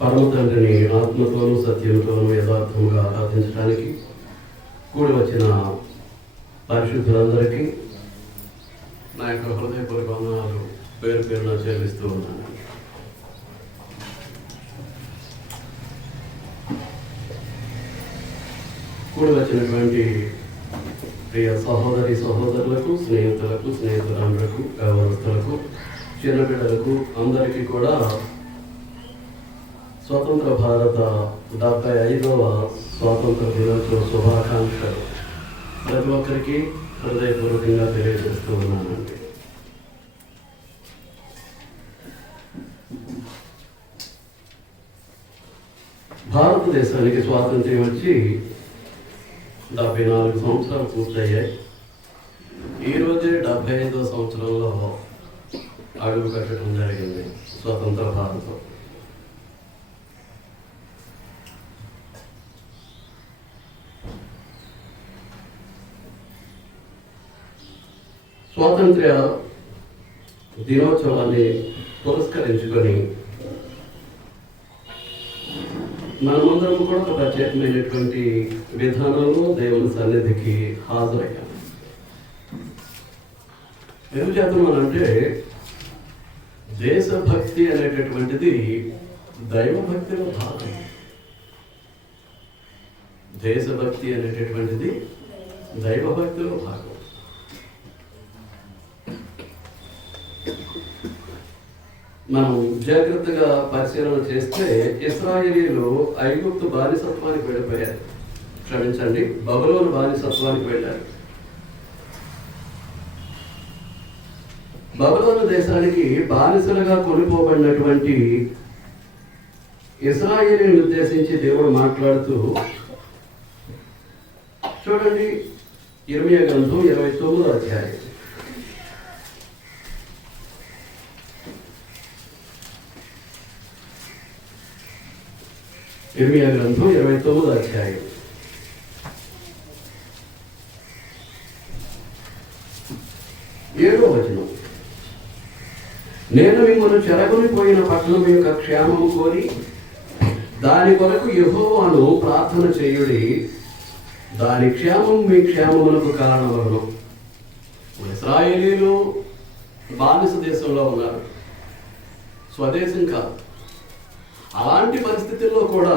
పరమ తండ్రిని ఆత్మతోనూ సత్యంతోనూ యథార్థంగా ఆరాధించడానికి కూడి వచ్చిన పరిశుద్ధులందరికీ నా యొక్క హృదయపూర్వక వందనాలు పేరు పేరున చెల్లిస్తూ ఉన్నాను. కూడి వచ్చినటువంటి ప్రియ సహోదరి సహోదరులకు, స్నేహితులకు, స్నేహితురాండ్రకు, వ్యవస్థలకు, చిన్నపిల్లలకు అందరికీ కూడా స్వతంత్ర భారత 75వ స్వాతంత్ర దినోత్సవ శుభాకాంక్షలు ప్రతి ఒక్కరికి హృదయపూర్వకంగా తెలియజేస్తూ ఉన్నానండి. భారతదేశానికి స్వాతంత్ర్యం వచ్చి 74 సంవత్సరాలు పూర్తయ్యాయి. ఈరోజే 75వ సంవత్సరంలో అడుగు పెట్టడం జరిగింది స్వతంత్ర భారతం. స్వాతంత్ర్య దినోత్సవాన్ని పురస్కరించుకొని మనమందరం కూడా ఒక ప్రత్యేకమైనటువంటి విధానంలో దేవుని సన్నిధికి హాజరయ్యాం. ఎందుకు చేద్దామనంటే దేశభక్తి అనేటటువంటిది దైవభక్తిలో భాగం. దేశభక్తి అనేటటువంటిది దైవభక్తిలో భాగం. మనం జాగ్రత్తగా పరిశీలన చేస్తే ఇశ్రాయేలీయులు ఐగుప్తు బానిసత్వానికి వెళ్ళిపోయారు. క్షమించండి, బబులోను బానిసత్వానికి వెళ్ళారు. బబులోను దేశానికి బానిసలుగా కొనిపోబడినటువంటి ఇశ్రాయేలీయులను ఉద్దేశించి దేవుడు మాట్లాడుతూ చూడండి, ఇర్మియా గ్రంథం 29వ అధ్యాయం. ఇర్మియా గ్రంథం 29వ అధ్యాయం 7వ వచనం. నేను మిమ్మల్ని చెరగొని పోయిన పట్టణం యొక్క క్షేమము కోరి దాని కొరకు యెహోవాను ప్రార్థన చేయుడి, దాని క్షేమం మీ క్షేమమునకు కారణమగును. ఇశ్రాయేలీయులు బానిస దేశంలో ఉన్నారు, స్వదేశం కాదు. అలాంటి పరిస్థితుల్లో కూడా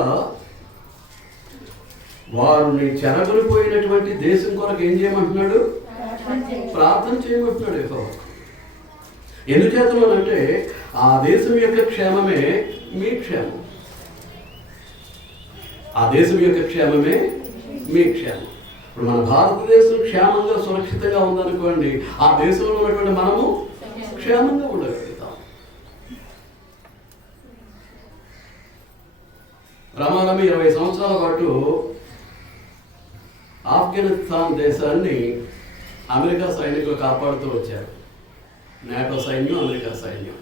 వారిని చెరగొనిపోయినటువంటి దేశం కొరకు ఏం చేయమంటున్నాడు? ప్రార్థన చేయమంటున్నాడు యెహోవా. ఎందుచేతనంటే ఆ దేశం యొక్క క్షేమమే మీ క్షేమం. ఆ దేశం యొక్క క్షేమమే మీ క్షేమం. ఇప్పుడు మన భారతదేశం క్షేమంగా సురక్షితంగా ఉందనుకోండి, ఆ దేశంలో ఉన్నటువంటి మనము క్షేమంగా ఉండగలుగుతాం. ప్రమాణం 20 సంవత్సరాల పాటు ఆఫ్ఘనిస్తాన్ దేశాన్ని అమెరికా సైనికులు కాపాడుతూ వచ్చారు. నేటో సైన్యం, అమెరికా సైన్యం.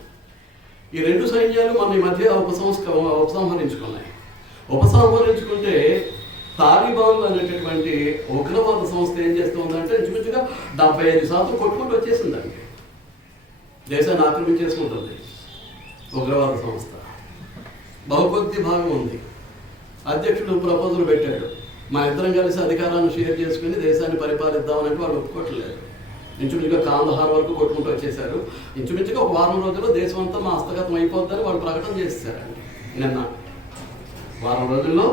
ఈ రెండు సైన్యాలు మన ఈ మధ్య ఉపసంహరించుకున్నాయి. ఉపసంహరించుకుంటే తాలిబాన్లు అనేటటువంటి ఉగ్రవాద సంస్థ ఏం చేస్తుందంటే ఇంచుమించుగా 75% కొట్టుకుంటూ వచ్చేసిందండి. దేశాన్ని ఆక్రమించేసుకుంటుంది ఉగ్రవాద సంస్థ. బహుభక్తి భాగం ఉంది. అధ్యక్షుడు ప్రపోజల్ పెట్టాడు, మా ఇద్దరం కలిసి అధికారాన్ని షేర్ చేసుకుని దేశాన్ని పరిపాలిద్దామనంటే వాళ్ళు ఒప్పుకోవట్లేదు. ఇంచుమించుగా కాందహార్ వరకు కొట్టుకుంటూ వచ్చేసారు. ఇంచుమించుగా ఒక వారం రోజుల్లో దేశం అంతా మా హస్తగతం అయిపోద్దని వాళ్ళు ప్రకటన చేసేసారండి. నిన్న వారం రోజుల్లో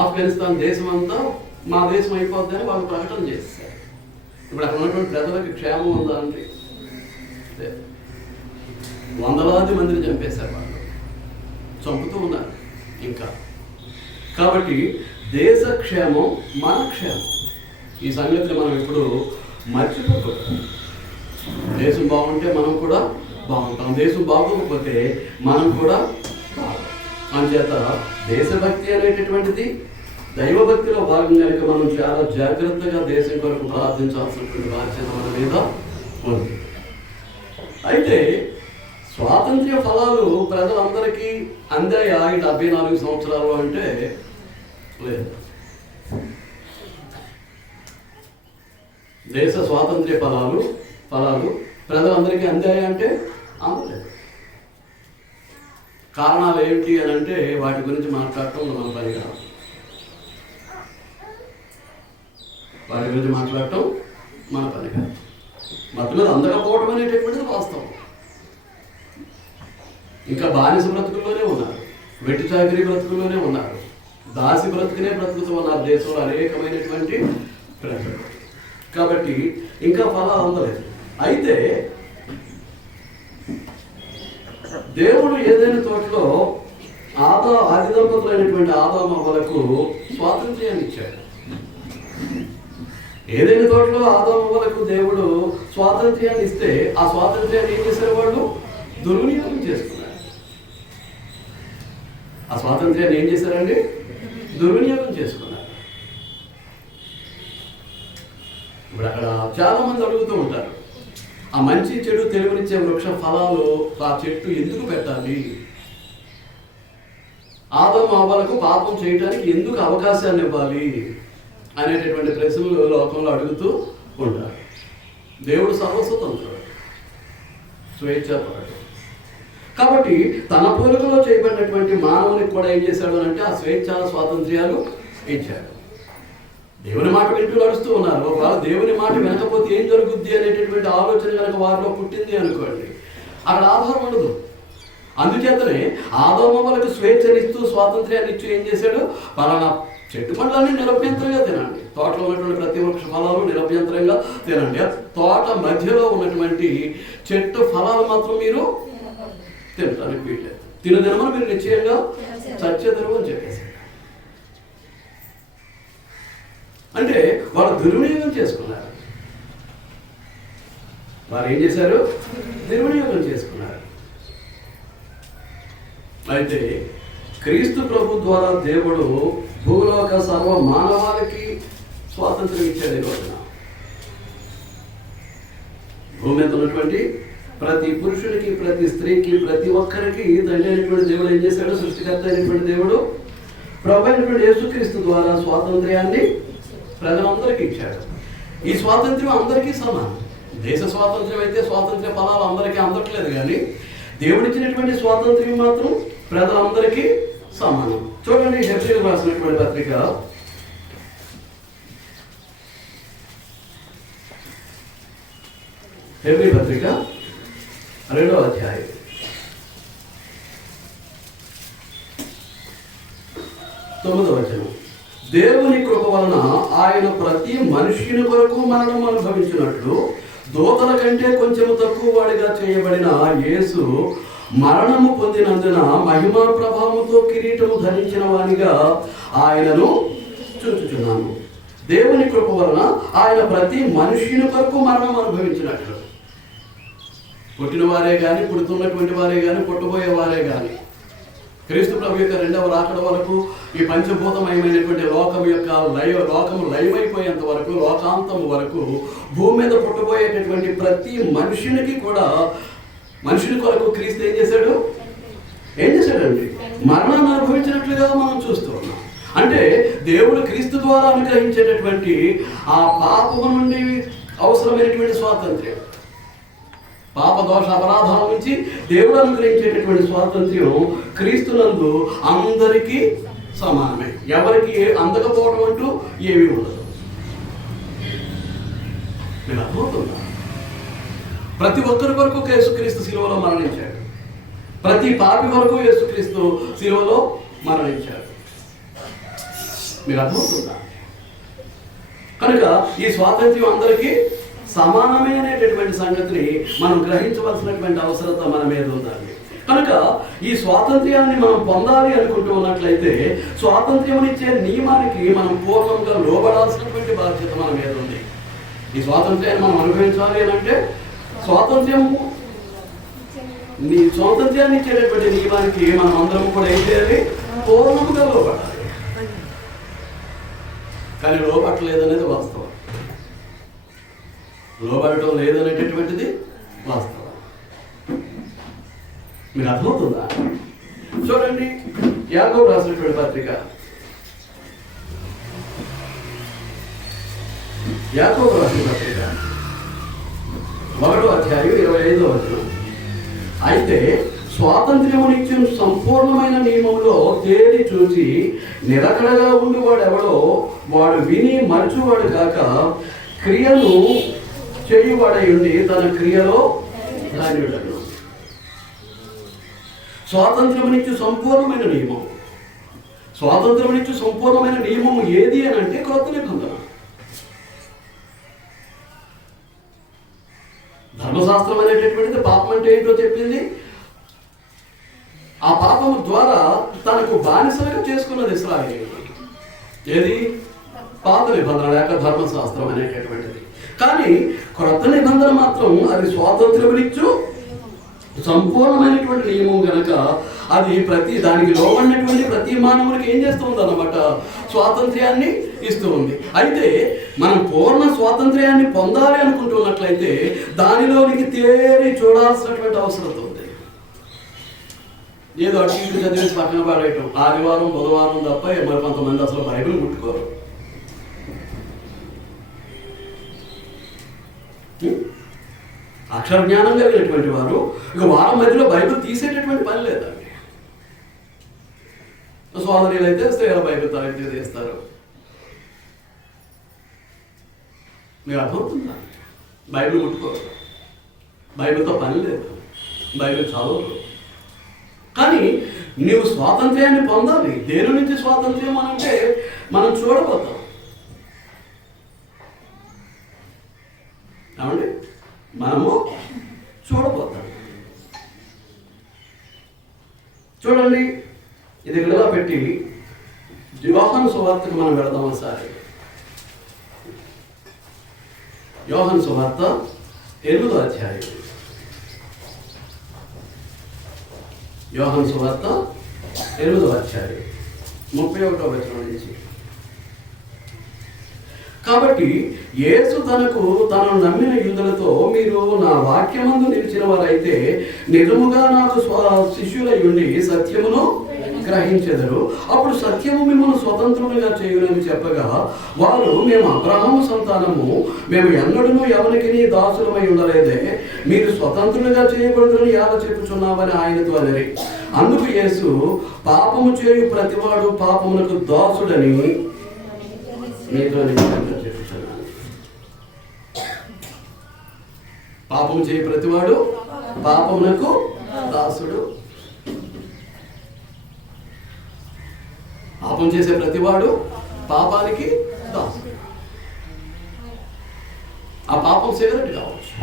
ఆఫ్ఘనిస్తాన్ దేశం అంతా మా దేశం అయిపోద్దని వాళ్ళు ప్రకటన చేసేసారు. ఇప్పుడు అక్కడ ఉన్నటువంటి ప్రజలకు క్షేమం ఉందా అండి? వందలాది మందిని చంపేశారు వాళ్ళు, చంపుతూ ఉన్నారు ఇంకా. కాబట్టి దేశ క్షేమం మన క్షేమం. ఈ సంగతిని మనం ఇప్పుడు మర్చిపోకూడదు. దేశం బాగుంటే మనం కూడా బాగుంటాం, దేశం బాగోకపోతే మనం కూడా బాగుంటాం. అంచేత దేశభక్తి అనేటటువంటిది దైవభక్తిలో భాగం కనుక మనం చాలా జాగ్రత్తగా దేశం కొరకు ప్రార్థించాల్సినటువంటి బాధ్యత మన మీద ఉంది. అయితే స్వాతంత్ర్య ఫలాలు ప్రజలందరికీ అందాయా ఈ 74 సంవత్సరాలు అంటే లేదు. దేశ స్వాతంత్ర్య ఫలాలు ప్రజలందరికీ అందాయా అంటే అందలేదు. కారణాలు ఏమిటి అని అంటే వాటి గురించి మాట్లాడటం మన పని కాదు. వాటి గురించి మాట్లాడటం మన పని కాదు. మతం మీద అందకపోవడం అనేటటువంటిది వాస్తవం. ఇంకా బానిస బ్రతుకుల్లోనే ఉన్నారు, వెట్టి చాకరీ బ్రతుకుల్లోనే ఉన్నారు, దాసి బ్రతుకునే బ్రతుకుతూ ఉన్నారు దేశంలో అనేకమైనటువంటి ప్రజలు. కాబట్టి ఇంకా ఫలాలు అందలేదు. అయితే దేవుడు ఏదైనా తోటలో ఆది దంపతులైనటువంటి ఆదాము అవ్వలకు స్వాతంత్ర్యాన్ని ఇచ్చాడు. ఏదైనా తోటలో ఆదాము అవ్వలకు దేవుడు స్వాతంత్ర్యాన్ని ఇస్తే ఆ స్వాతంత్ర్యాన్ని ఏం చేశారు? వాళ్ళు దుర్వినియోగం చేసుకున్నారు. ఆ స్వాతంత్ర్యాన్ని ఏం చేశారండి? దుర్వినియోగం చేసుకున్నారు. ఇప్పుడు అక్కడ చాలా మంది అడుగుతూ ఉంటారు, ఆ మంచి చెడు తెలుగునిచ్చే వృక్ష ఫలాలు ఆ చెట్టు ఎందుకు పెట్టాలి? ఆదాము అవ్వలకు పాపం చేయడానికి ఎందుకు అవకాశాన్ని ఇవ్వాలి అనేటటువంటి ప్రశ్నలు లోకంలో అడుగుతూ ఉంటారు. దేవుడు సర్వస్వతంత్రుడు, స్వేచ్ఛాపరుడు. కాబట్టి తన పోలికలో చేయబడినటువంటి మానవునికి కూడా ఏం చేశాడు అంటే ఆ స్వేచ్ఛ స్వాతంత్ర్యాలు ఇచ్చాడు. దేవుని మాట వింటూ నడుస్తూ ఉన్నారు. ఒకవేళ దేవుని మాట వినకపోతే ఏం జరుగుద్ది అనేటటువంటి ఆలోచన కనుక వారిలో పుట్టింది అనుకోండి, అక్కడ ఆధారం ఉండదు. అందుచేతనే ఆదాము అవ్వలకు స్వేచ్ఛనిస్తూ స్వాతంత్ర్యాన్ని ఇచ్చి ఏం చేశాడు? పలానా చెట్టు పండ్లన్నీ నిరభ్యంతరంగా తినండి, తోటలో ఉన్నటువంటి ప్రతి వృక్ష ఫలాలు నిరభ్యంతరంగా తినండి, తోట మధ్యలో ఉన్నటువంటి చెట్టు ఫలాలు మాత్రం మీరు తినడానికి వీల్లేదు, తినదినమని మీరు నిశ్చయంగా చచ్చేదనము అని చెప్పేసి. అంటే వాళ్ళు దుర్వినియోగం చేసుకున్నారు. వారు ఏం చేశారు? దుర్వినియోగం చేసుకున్నారు. అయితే క్రీస్తు ప్రభు ద్వారా దేవుడు భూలోక సర్వ మానవాళికి స్వాతంత్రం ఇచ్చాడు. ఈ రోజున భూమి మీద ఉన్నటువంటి ప్రతి పురుషునికి, ప్రతి స్త్రీకి, ప్రతి ఒక్కరికి తండ్రి అయినటువంటి దేవుడు ఏం చేశాడు? సృష్టికర్త అయినటువంటి దేవుడు ప్రభు అయినటువంటి యేసుక్రీస్తు ద్వారా స్వాతంత్ర్యాన్ని ప్రజలందరికీ ఇచ్చాడు. ఈ స్వాతంత్ర్యం అందరికీ సమానం. దేశ స్వాతంత్ర్యం అయితే స్వాతంత్ర్య ఫలాలు అందరికీ అందట్లేదు, కానీ దేవుడిచ్చినటువంటి స్వాతంత్ర్యం మాత్రం ప్రజలందరికీ సమానం. చూడండి, హెబ్రీయులకు రాసినటువంటి పత్రిక 2వ అధ్యాయం 9వ వచనం. దేవుని కృప వలన ఆయన ప్రతి మనుష్యుని కొరకు మరణం అనుభవించినట్లు దూతల కంటే కొంచెం తక్కువ వాడిగా చేయబడిన యేసు మరణము పొందినందున మహిమా ప్రభావముతో కిరీటము ధరించిన వానిగా ఆయనను చూచుచున్నాను. దేవుని కృప వలన ఆయన ప్రతి మనుష్యుని కొరకు మరణం అనుభవించినట్లు, పుట్టిన వారే కానీ, పుడుతున్నటువంటి వారే కానీ, పుట్టబోయే వారే కానీ, క్రీస్తు ప్రభు యొక్క 2వ రాకడ వరకు ఈ పంచభూతమయమైనటువంటి లోకము లయమైపోయేంత వరకు, లోకాంతము వరకు భూమి మీద పుట్టబోయేటటువంటి ప్రతి మనుషునికి కూడా, మనుషుని కొరకు క్రీస్తు ఏం చేశాడండి? మరణాన్ని అనుభవించినట్లుగా మనం చూస్తూ ఉన్నాం. అంటే దేవుడు క్రీస్తు ద్వారా అనుగ్రహించేటటువంటి ఆ పాపము నుండి అవసరమైనటువంటి స్వాతంత్ర్యం, పాప దోష అపరాధాల నుంచి దేవుడు అనుగ్రహించేటటువంటి స్వాతంత్ర్యం క్రీస్తునందు అందరికీ సమానమే. ఎవరికి అందకపోవడం అంటూ ఏమీ ఉండదు. మీరు అర్థమవుతుందా? ప్రతి ఒక్కరి వరకు యేసుక్రీస్తు శిలువలో మరణించాడు. ప్రతి పాపి వరకు యేసుక్రీస్తు శిలువలో మరణించాడు. మీరు అర్థమవుతుందా? కనుక ఈ స్వాతంత్ర్యం అందరికీ సమానమే అనేటటువంటి సంగతిని మనం గ్రహించవలసినటువంటి అవసరత మన మీద ఉందండి. కనుక ఈ స్వాతంత్ర్యాన్ని మనం పొందాలి అనుకుంటూ ఉన్నట్లయితే స్వాతంత్ర్యమునిచ్చే నియమానికి మనం పూర్వంగా లోబడాల్సినటువంటి బాధ్యత మన మీద ఉంది. ఈ స్వాతంత్ర్యాన్ని మనం అనుభవించాలి అని అంటే స్వాతంత్ర్యాన్ని ఇచ్చేటటువంటి నియమానికి మనం అందరం కూడా ఏం చేయాలి? పూర్వముగా లోబడాలి. కానీ లోబట్టలేదనేది వాస్తవం. లోబడటం లేదనేటటువంటిది వాస్తవం. మీరు అర్థమవుతుందా? చూడండి, యాకోబు రాసినటువంటి పత్రిక 1వ అధ్యాయం 25వ వచనం. అయితే స్వాతంత్ర్యమునిచ్చిన సంపూర్ణమైన నియమంలో తేలి చూసి నిలకడగా ఉండివాడు ఎవడో వాడు విని మరచువాడు కాక క్రియను చేయువాడై ఉండి తన క్రియలో ధాన్యుడను. స్వాతంత్ర్యమునిచ్చి సంపూర్ణమైన నియమం. స్వాతంత్ర్యమునిచ్చి సంపూర్ణమైన నియమం ఏది అని అంటే క్రొత్త నిబంధన. ధర్మశాస్త్రం అనేటటువంటిది పాపం అంటే ఏంటో చెప్పింది. ఆ పాపము ద్వారా తనకు బానిసలుగా చేసుకున్నది ఇశ్రాయేలు. ఏది? పాత నిబంధన లేక ధర్మశాస్త్రం అనేటటువంటిది. కానీ క్రొత్త నిబంధన మాత్రం అది స్వాతంత్ర్యమునిచ్చు సంపూర్ణమైనటువంటి నియమం కనుక అది దానికి లోబడినటువంటి ప్రతి మానవునికి ఏం చేస్తూ ఉంది అన్నమాట, స్వాతంత్ర్యాన్ని ఇస్తూ ఉంది. అయితే మనం పూర్ణ స్వాతంత్ర్యాన్ని పొందాలి అనుకుంటున్నట్లయితే దానిలోనికి తేరి చూడాల్సినటువంటి అవసరం ఉంది. ఏదో అటు ఇటు చదివేసి పక్కన పడేయటం, ఆదివారం బుధవారం తప్ప మరి కొంతమంది అసలు బైబిల్ ముట్టుకోరు. అక్షర జ్ఞానం కలిగినటువంటి వారు ఇక వారం మధ్యలో బైబిల్ తీసేటటువంటి పని లేదండి. సోదరులు అయితే స్త్రీల బైబిల్ తరగతి తీస్తారు. మీకు అర్థమవుతుందా? బైబిల్ ముట్టుకోరు, బైబిల్తో పని లేదు, బైబిల్ చదవరు. కానీ నీవు స్వాతంత్ర్యాన్ని పొందాలి. దేని నుంచి స్వాతంత్ర్యం అంటే మనం చూడబోతాం. ఏమండి? మనము చూడబోతాం. చూడండి, ఇది ఇలా పెట్టి యోహాను సువార్తకు మనం వెళదాం ఒకసారి. యోహాను సువార్త 8వ అధ్యాయం. యోహాను సువార్త 8వ అధ్యాయం 31వ వచనం నుంచి. కాబట్టి యేసు తనను నమ్మిన యూదులతో, మీరు నా వాక్యమందు నిలిచిన వారైతే నిజముగా నాకు శిష్యులై ఉండి సత్యమును గ్రహించెదరు. అప్పుడు సత్యము మిమ్మల్ని స్వతంత్రులుగా చేయునని చెప్పగా వారు, మేము అబ్రహాము సంతానము, మేము ఎన్నడూ ఎవరికి దాసులమై ఉండలేదే, మీరు స్వతంత్రులుగా చేయబడుదురని ఎలా చెప్పుచున్నామని ఆయనతో అనిరి. అందుకు యేసు, పాపము చేయు ప్రతివాడు పాపమునకు దాసుడని మీతో చెప్పుచున్నాను. పాపము చేయ ప్రతివాడు పాపమునకు దాసుడు. పాపం చేసే ప్రతివాడు పాపానికి దాసుడు. ఆ పాపం సిగరెట్ కావచ్చు,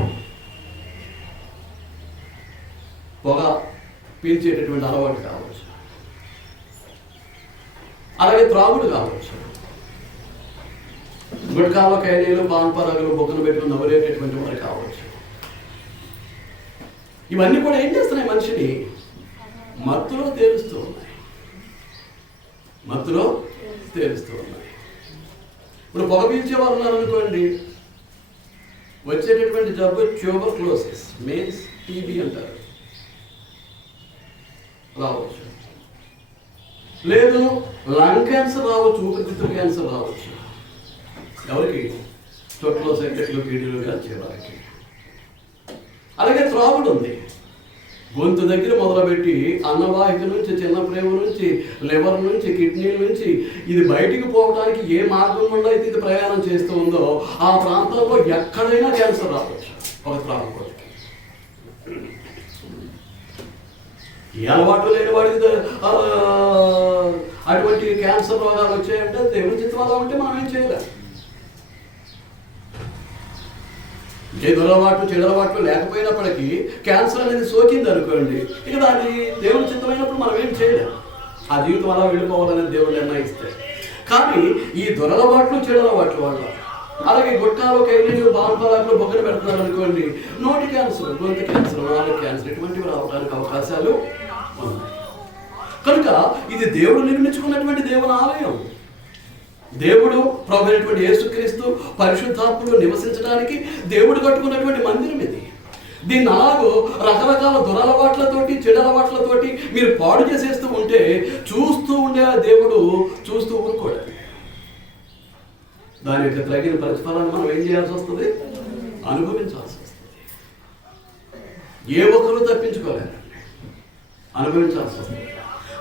పొగ పీల్చేటటువంటి అలవాటు కావచ్చు, అలాగే త్రాగుడు కావచ్చు, గుట్కాలో ఖైదీలు పాన్పరాగులు బొక్కను పెట్టుకుని నవ్వులేటటువంటి వారు కావచ్చు. ఇవన్నీ కూడా ఏం చేస్తున్నాయి? మనిషిని మత్తులో తేలుస్తూ ఉన్నాయి. మత్తులో తేలుస్తూ ఉన్నాయి. ఇప్పుడు పొగ పీల్చే వాళ్ళు ఉన్నారనుకోండి, వచ్చేటటువంటి జబ్బు ట్యూబర్క్లోసిస్, మీన్స్ టీబీ అంటారు, రావచ్చు. లేదు లంగ్ క్యాన్సర్ రావచ్చు, ఊపిరితిత్తుల క్యాన్సర్ రావచ్చు. ఎవరికి? తొట్లో సెక్కెట్లు కీడీలు కాల్చే వారికి. అలాగే త్రాగుడు ఉంది. గొంతు దగ్గర మొదలుపెట్టి అన్నవాహిక నుంచి, చిన్న ప్రేమ నుంచి, లివర్ నుంచి, కిడ్నీల నుంచి ఇది బయటికి పోవడానికి ఏ మార్గం గుండా అయితే ఇది ప్రయాణం చేస్తూ ఉందో ఆ ప్రాంతంలో ఎక్కడైనా క్యాన్సర్ రావచ్చు ఒక త్రాగుబోతుకి. ఏ అలవాటు లేని వాడికి అటువంటి క్యాన్సర్ రోగాలు వచ్చాయంటే దేవుని చిత్రాలు ఉంటే మనం ఏం చేయలేం. ఏ దురలవాట్లు చెడలవాట్లు లేకపోయినప్పటికీ క్యాన్సర్ అనేది సోకింది అనుకోండి, ఇక దాన్ని దేవుని చిత్తమైనప్పుడు మనం ఏం చేయలేం. ఆ జీవితం అలా వెళ్ళిపోవాలని దేవుడు నిర్ణయిస్తే. కానీ ఈ దురలవాట్లు చెడలవాట్ల వల్ల, అలాగే గుట్కాలు కైలీలు బాన్పరాకులు బొగ్గలు పెడుతున్నారు అనుకోండి, నోటి క్యాన్సర్, గొంతు క్యాన్సర్, నాలుగు క్యాన్సర్ ఇటువంటివి రావడానికి అవకాశాలు ఉన్నాయి. కనుక ఇది దేవుడు నిర్మించుకున్నటువంటి దేవుని ఆలయం. దేవుడు ప్రభువైనటువంటి యేసుక్రీస్తు పరిశుద్ధాత్ముడు నివసించడానికి దేవుడు కట్టుకున్నటువంటి మందిరం ఇది. దీన్ని అలాగో రకరకాల దురలవాట్లతోటి చెడలవాట్లతోటి మీరు పాడు చేసేస్తూ ఉంటే చూస్తూ ఉండే దేవుడు చూస్తూ ఊరుకోడు. దాని యొక్క తగిన ప్రతిఫలాన్ని మనం ఏం చేయాల్సి వస్తుంది? అనుభవించాల్సి వస్తుంది. ఏ ఒక్కరూ తప్పించుకోలేరండి. అనుభవించాల్సి వస్తుంది.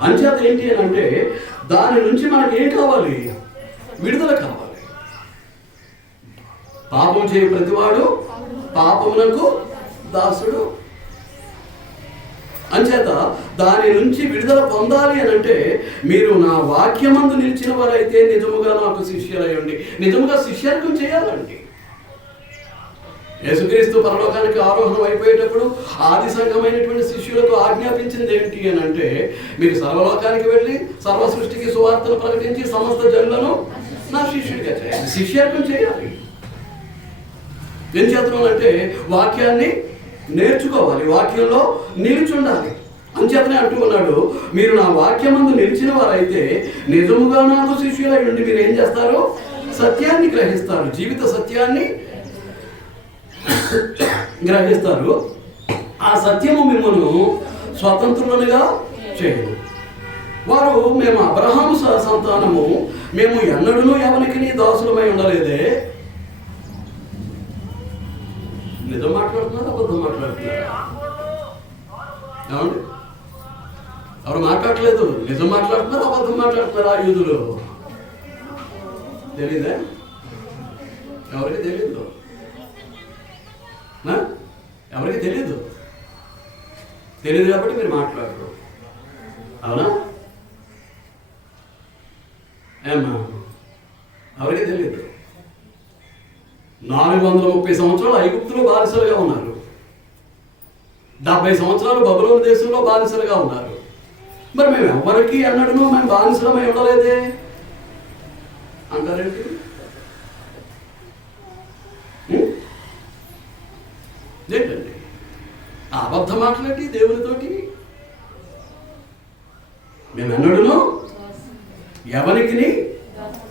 అంచేత ఏంటి అని అంటే దాని నుంచి మనకి ఏం కావాలి? విడుదల కావాలి. పాపం చేయ ప్రతివాడు పాపమునకు దాసుడు. అంచేత దాని నుంచి విడుదల పొందాలి అని అంటే మీరు నా వాక్యమందు నిలిచిన వారైతే నిజముగా నాకు శిష్యులయ్యండి. నిజముగా శిష్యత్వం చేయాలండి. యేసుక్రీస్తు పరలోకానికి ఆరోహణం అయిపోయేటప్పుడు ఆది సంఘమైనటువంటి శిష్యులకు ఆజ్ఞాపించింది ఏంటి అని అంటే మీరు సర్వలోకానికి వెళ్ళి సర్వ సృష్టికి సువార్తను ప్రకటించి సమస్త జనులను నా శిష్యుడిగా చేయాలి. శిష్యత్వం చేయాలి. ఏం చేస్తున్నాం అంటే వాక్యాన్ని నేర్చుకోవాలి, వాక్యంలో నిలిచి ఉండాలి. అంచేతనే అంటూ ఉన్నాడు, మీరు నా వాక్యమందు నిలిచిన వారైతే నిజముగా నాకు శిష్యులై ఉండి మీరు ఏం చేస్తారు? సత్యాన్ని గ్రహిస్తారు, జీవిత సత్యాన్ని గ్రహిస్తారు. ఆ సత్యము మిమ్మల్ని స్వతంత్రులుగా చేయదు. వారు మేము అబ్రహాము సంతానము, మేము ఎన్నడూనూ ఎవరికి దాసులమై ఉండలేదే. నిజం మాట్లాడుతున్నారు, అబద్ధం మాట్లాడుతున్నారు? ఏమండి? ఎవరు మాట్లాడలేదు, నిజం మాట్లాడుతున్నారు, అబద్ధం మాట్లాడుతున్నారు? ఆ యూదులు తెలీదా? ఎవరికి తెలీదు, ఎవరికి తెలీదు. తెలియదు కాబట్టి మీరు మాట్లాడరు. అవునా? ఏమ్మా? ఎవరికి తెలియదు. 430 సంవత్సరాలు ఐగుప్తులో బానిసలుగా ఉన్నారు. 70 సంవత్సరాలు బబులోను దేశంలో బానిసలుగా ఉన్నారు. మరి మేము ఎవరికి అన్నడును మేము బానిసలమై ఉండలేదే అంటారేంటి? ఏంటండి ఆ అబద్ధ మాట్లాడి దేవునితోటి? మేము ఎన్నడును ఎవరికి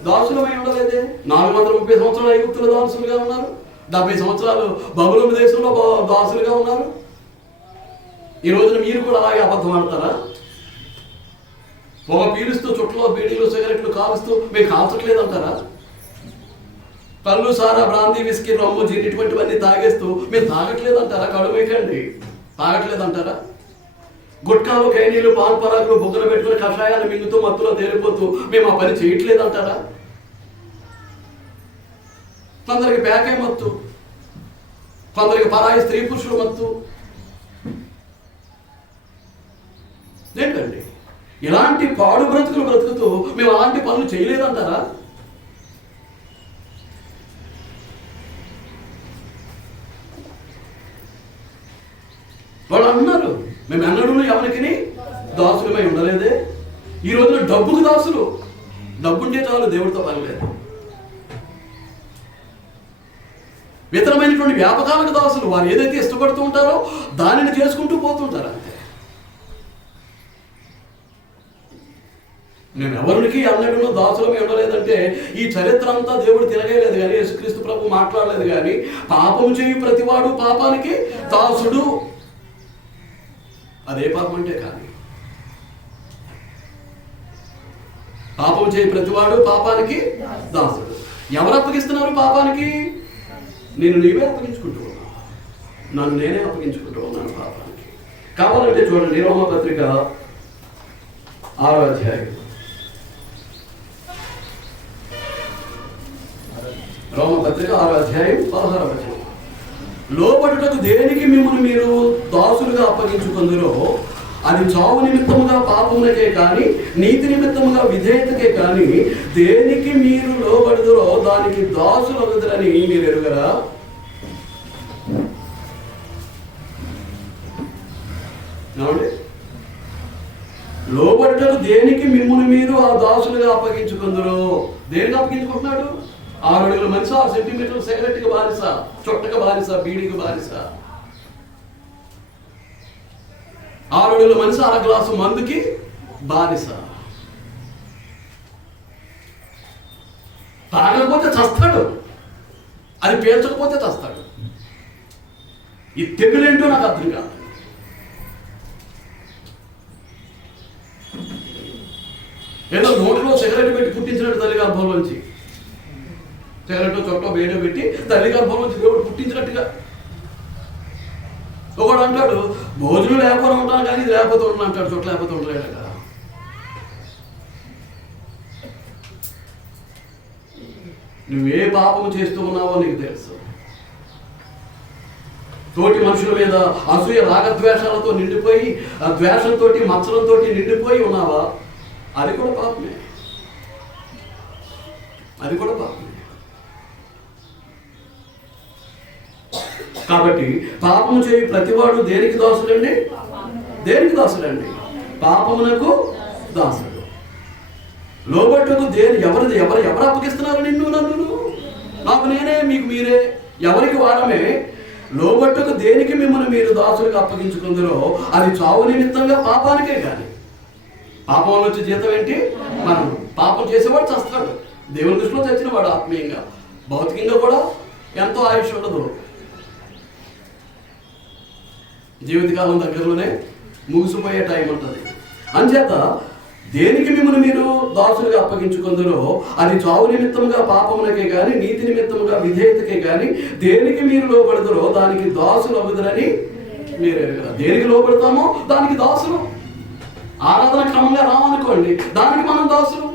దాసులమై ఉండలేదే. 430 సంవత్సరాలు ఐగుప్తుల దాసులుగా ఉన్నారు. 70 సంవత్సరాలు బబులోను దేశంలో దాసులుగా ఉన్నారు. ఈ రోజున మీరు కూడా అలాగే అబద్ధం ఆడతారా? పొగ పీలుస్తూ చుట్టలో బీడీలు సిగరెట్లు కాలుస్తూ మేము కాల్చట్లేదంటారా? కళ్ళు సారా బ్రాందీ విస్కీ రమ్ము జీని ఇటువంటివన్నీ తాగేస్తూ మేము తాగట్లేదంటారా? కడుమేకండి, తాగట్లేదంటారా? గుట్కాలు ఖైనీలు పాన్ పరాకులు బొగ్గలు పెట్టుకుని కషాయాలు మింగుతూ మత్తులో తేలిపోతూ మేము ఆ పని చేయట్లేదంటారా? కొందరికి ప్యాకే మత్తు, కొందరికి పరాయి స్త్రీ పురుషుల మత్తు. ఏంటండి ఇలాంటి పాడు బ్రతుకులు బ్రతుకుతూ మేము అలాంటి పనులు చేయలేదంటారా? వాళ్ళు అన్నారు మేము ఎన్నడూ ఎవరికి దాసులమై ఉండలేదే. ఈ రోజున డబ్బుకు దాసులు. డబ్బుంటే చాలు, దేవుడితో పని లేదు. ఇతరమైనటువంటి వ్యాపకాలకు దాసులు. వారు ఏదైతే ఇష్టపడుతూ ఉంటారో దానిని చేసుకుంటూ పోతుంటారు అంతే. మేము ఎవరికి అన్నడూ దాసులమై ఉండలేదంటే ఈ చరిత్ర అంతా దేవుడు తిరగలేదు కానీ, యేసుక్రీస్తు ప్రభు మాట్లాడలేదు కానీ, పాపము చేయు ప్రతివాడు పాపానికి దాసుడు. అదే పాపం అంటే కానీ పాపం చేయి ప్రతివాడు పాపానికి దాసుడు. ఎవరు అప్పగిస్తున్నారు పాపానికి? నేను నీవే అప్పగించుకుంటూ ఉన్నాను, నన్ను నేనే అప్పగించుకుంటూ ఉన్నాను పాపానికి. కావాలంటే చూడండి రోమపత్రిక 6వ అధ్యాయం. రోమపత్రిక 6వ అధ్యాయం 16వ వచనం. లోబడుటకు దేనికి మిమ్మల్ని మీరు దాసులుగా అప్పగించుకుందరో అది చావు నిమిత్తముగా పాపమునకే కానీ నీతి నిమిత్తముగా విధేయతకే కానీ దేనికి మీరు లోబడుదురో దానికి దాసులగుదురని మీరు ఎరుగరా? లోబడుటకు దేనికి మిమ్మల్ని మీరు ఆ దాసులుగా అప్పగించుకుందరో. దేనికి అప్పగించుకుంటున్నాడు? 6 అడుగుల మనిషి 6 సెంటీమీటర్ల సిగరెట్కి బానిస, చుట్టకు బానిస, బీడికి బానిస. 6 అడుగుల మనిషి 1 గ్లాసు మందుకి బానిస. తాగకపోతే చస్తాడు, అది పేల్చకపోతే చస్తాడు. ఈ తెగులేంటో నాకు అర్థం కాదు. ఏదో నోట్లో సిగరెట్ పెట్టి పుట్టించినట్టు తల్లి గర్భంలోంచి, సిగరెట్ చొట్టో వేడో పెట్టి తల్లి గర్భంలోంచి దేవుడు పుట్టించినట్టుగా. ఒకడు అంటాడు భోజనం లేకపోతే ఉంటాను కానీ ఇది లేకపోతే ఉంటాను అంటాడు, చోట్ల లేకపోతే ఉండలేడు కదా. నువ్వే పాపం చేస్తూ ఉన్నావో నీకు తెలుసు. తోటి మనుషుల మీద అసూయ రాగద్వేషాలతో నిండిపోయి, ఆ ద్వేషంతో మత్సరంతో నిండిపోయి ఉన్నావా? అది కూడా పాపమే, అది కూడా పాపమే. కాబట్టి పాపము చేయి ప్రతివాడు దేనికి దాసుడండి? దేనికి దాసుడండి? పాపమునకు దాసుడు. లోబట్టుకు ఎవరు అప్పగిస్తున్నారు నిన్ను నన్ను? నాకు నేనే, మీకు మీరే, ఎవరికి వారమే. లోబట్టుకు దేనికి మిమ్మల్ని మీరు దాసులకు అప్పగించుకుందరో అది చావు నిమిత్తంగా పాపానికే. కానీ పాపంలో వచ్చే జీతం ఏంటి? మనం పాపం చేసేవాడు చస్తాడు. దేవుని దృష్టిలో చచ్చిన వాడు ఆత్మీయంగా, భౌతికంగా కూడా ఎంతో ఆయుష్ ఉండదు. జీవితకాలం దగ్గరలోనే ముగిసిపోయే టైం ఉంటుంది. అంచేత దేనికి మిమ్మల్ని మీరు దాసులుగా అప్పగించుకుందరో అది చావు నిమిత్తముగా పాపములకే కానీ నీతి నిమిత్తముగా విధేయతకే కానీ దేనికి మీరు లోబడదురో దానికి దాసులు అవుదురని మీరే కదా. దేనికి లోబడతామో దానికి దాసులు. ఆరాధన క్రమంగా రామనుకోండి, దానికి మనం దాసులు.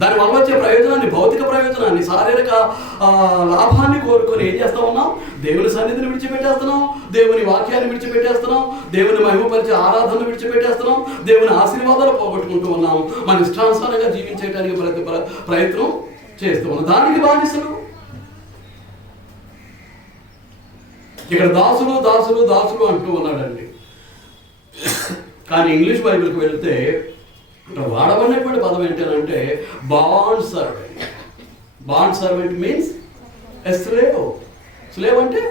దాని వల్ల వచ్చే ప్రయోజనాన్ని, భౌతిక ప్రయోజనాన్ని, శారీరక లాభాన్ని కోరుకొని ఏం చేస్తా ఉన్నాం? దేవుని సన్నిధిని విడిచిపెట్టేస్తున్నాం, దేవుని వాక్యాన్ని విడిచిపెట్టేస్తున్నాం, దేవుని మహిమపరిచే ఆరాధనను విడిచిపెట్టేస్తున్నాం, దేవుని ఆశీర్వాదాలు పోగొట్టుకుంటూ ఉన్నాం, మన ఇష్టానుసారంగా జీవించడానికి ప్రయత్నం చేస్తూ ఉన్నాం. దానికి బానిసలు. ఇక్కడ దాసులు దాసులు దాసులు అంటూ ఉన్నాడండి. కానీ ఇంగ్లీష్ బైబిల్కి వెళితే వాడబడినటువంటి పదం ఏంటంటే bond servant. Bond servant means a slave. Slave అంటే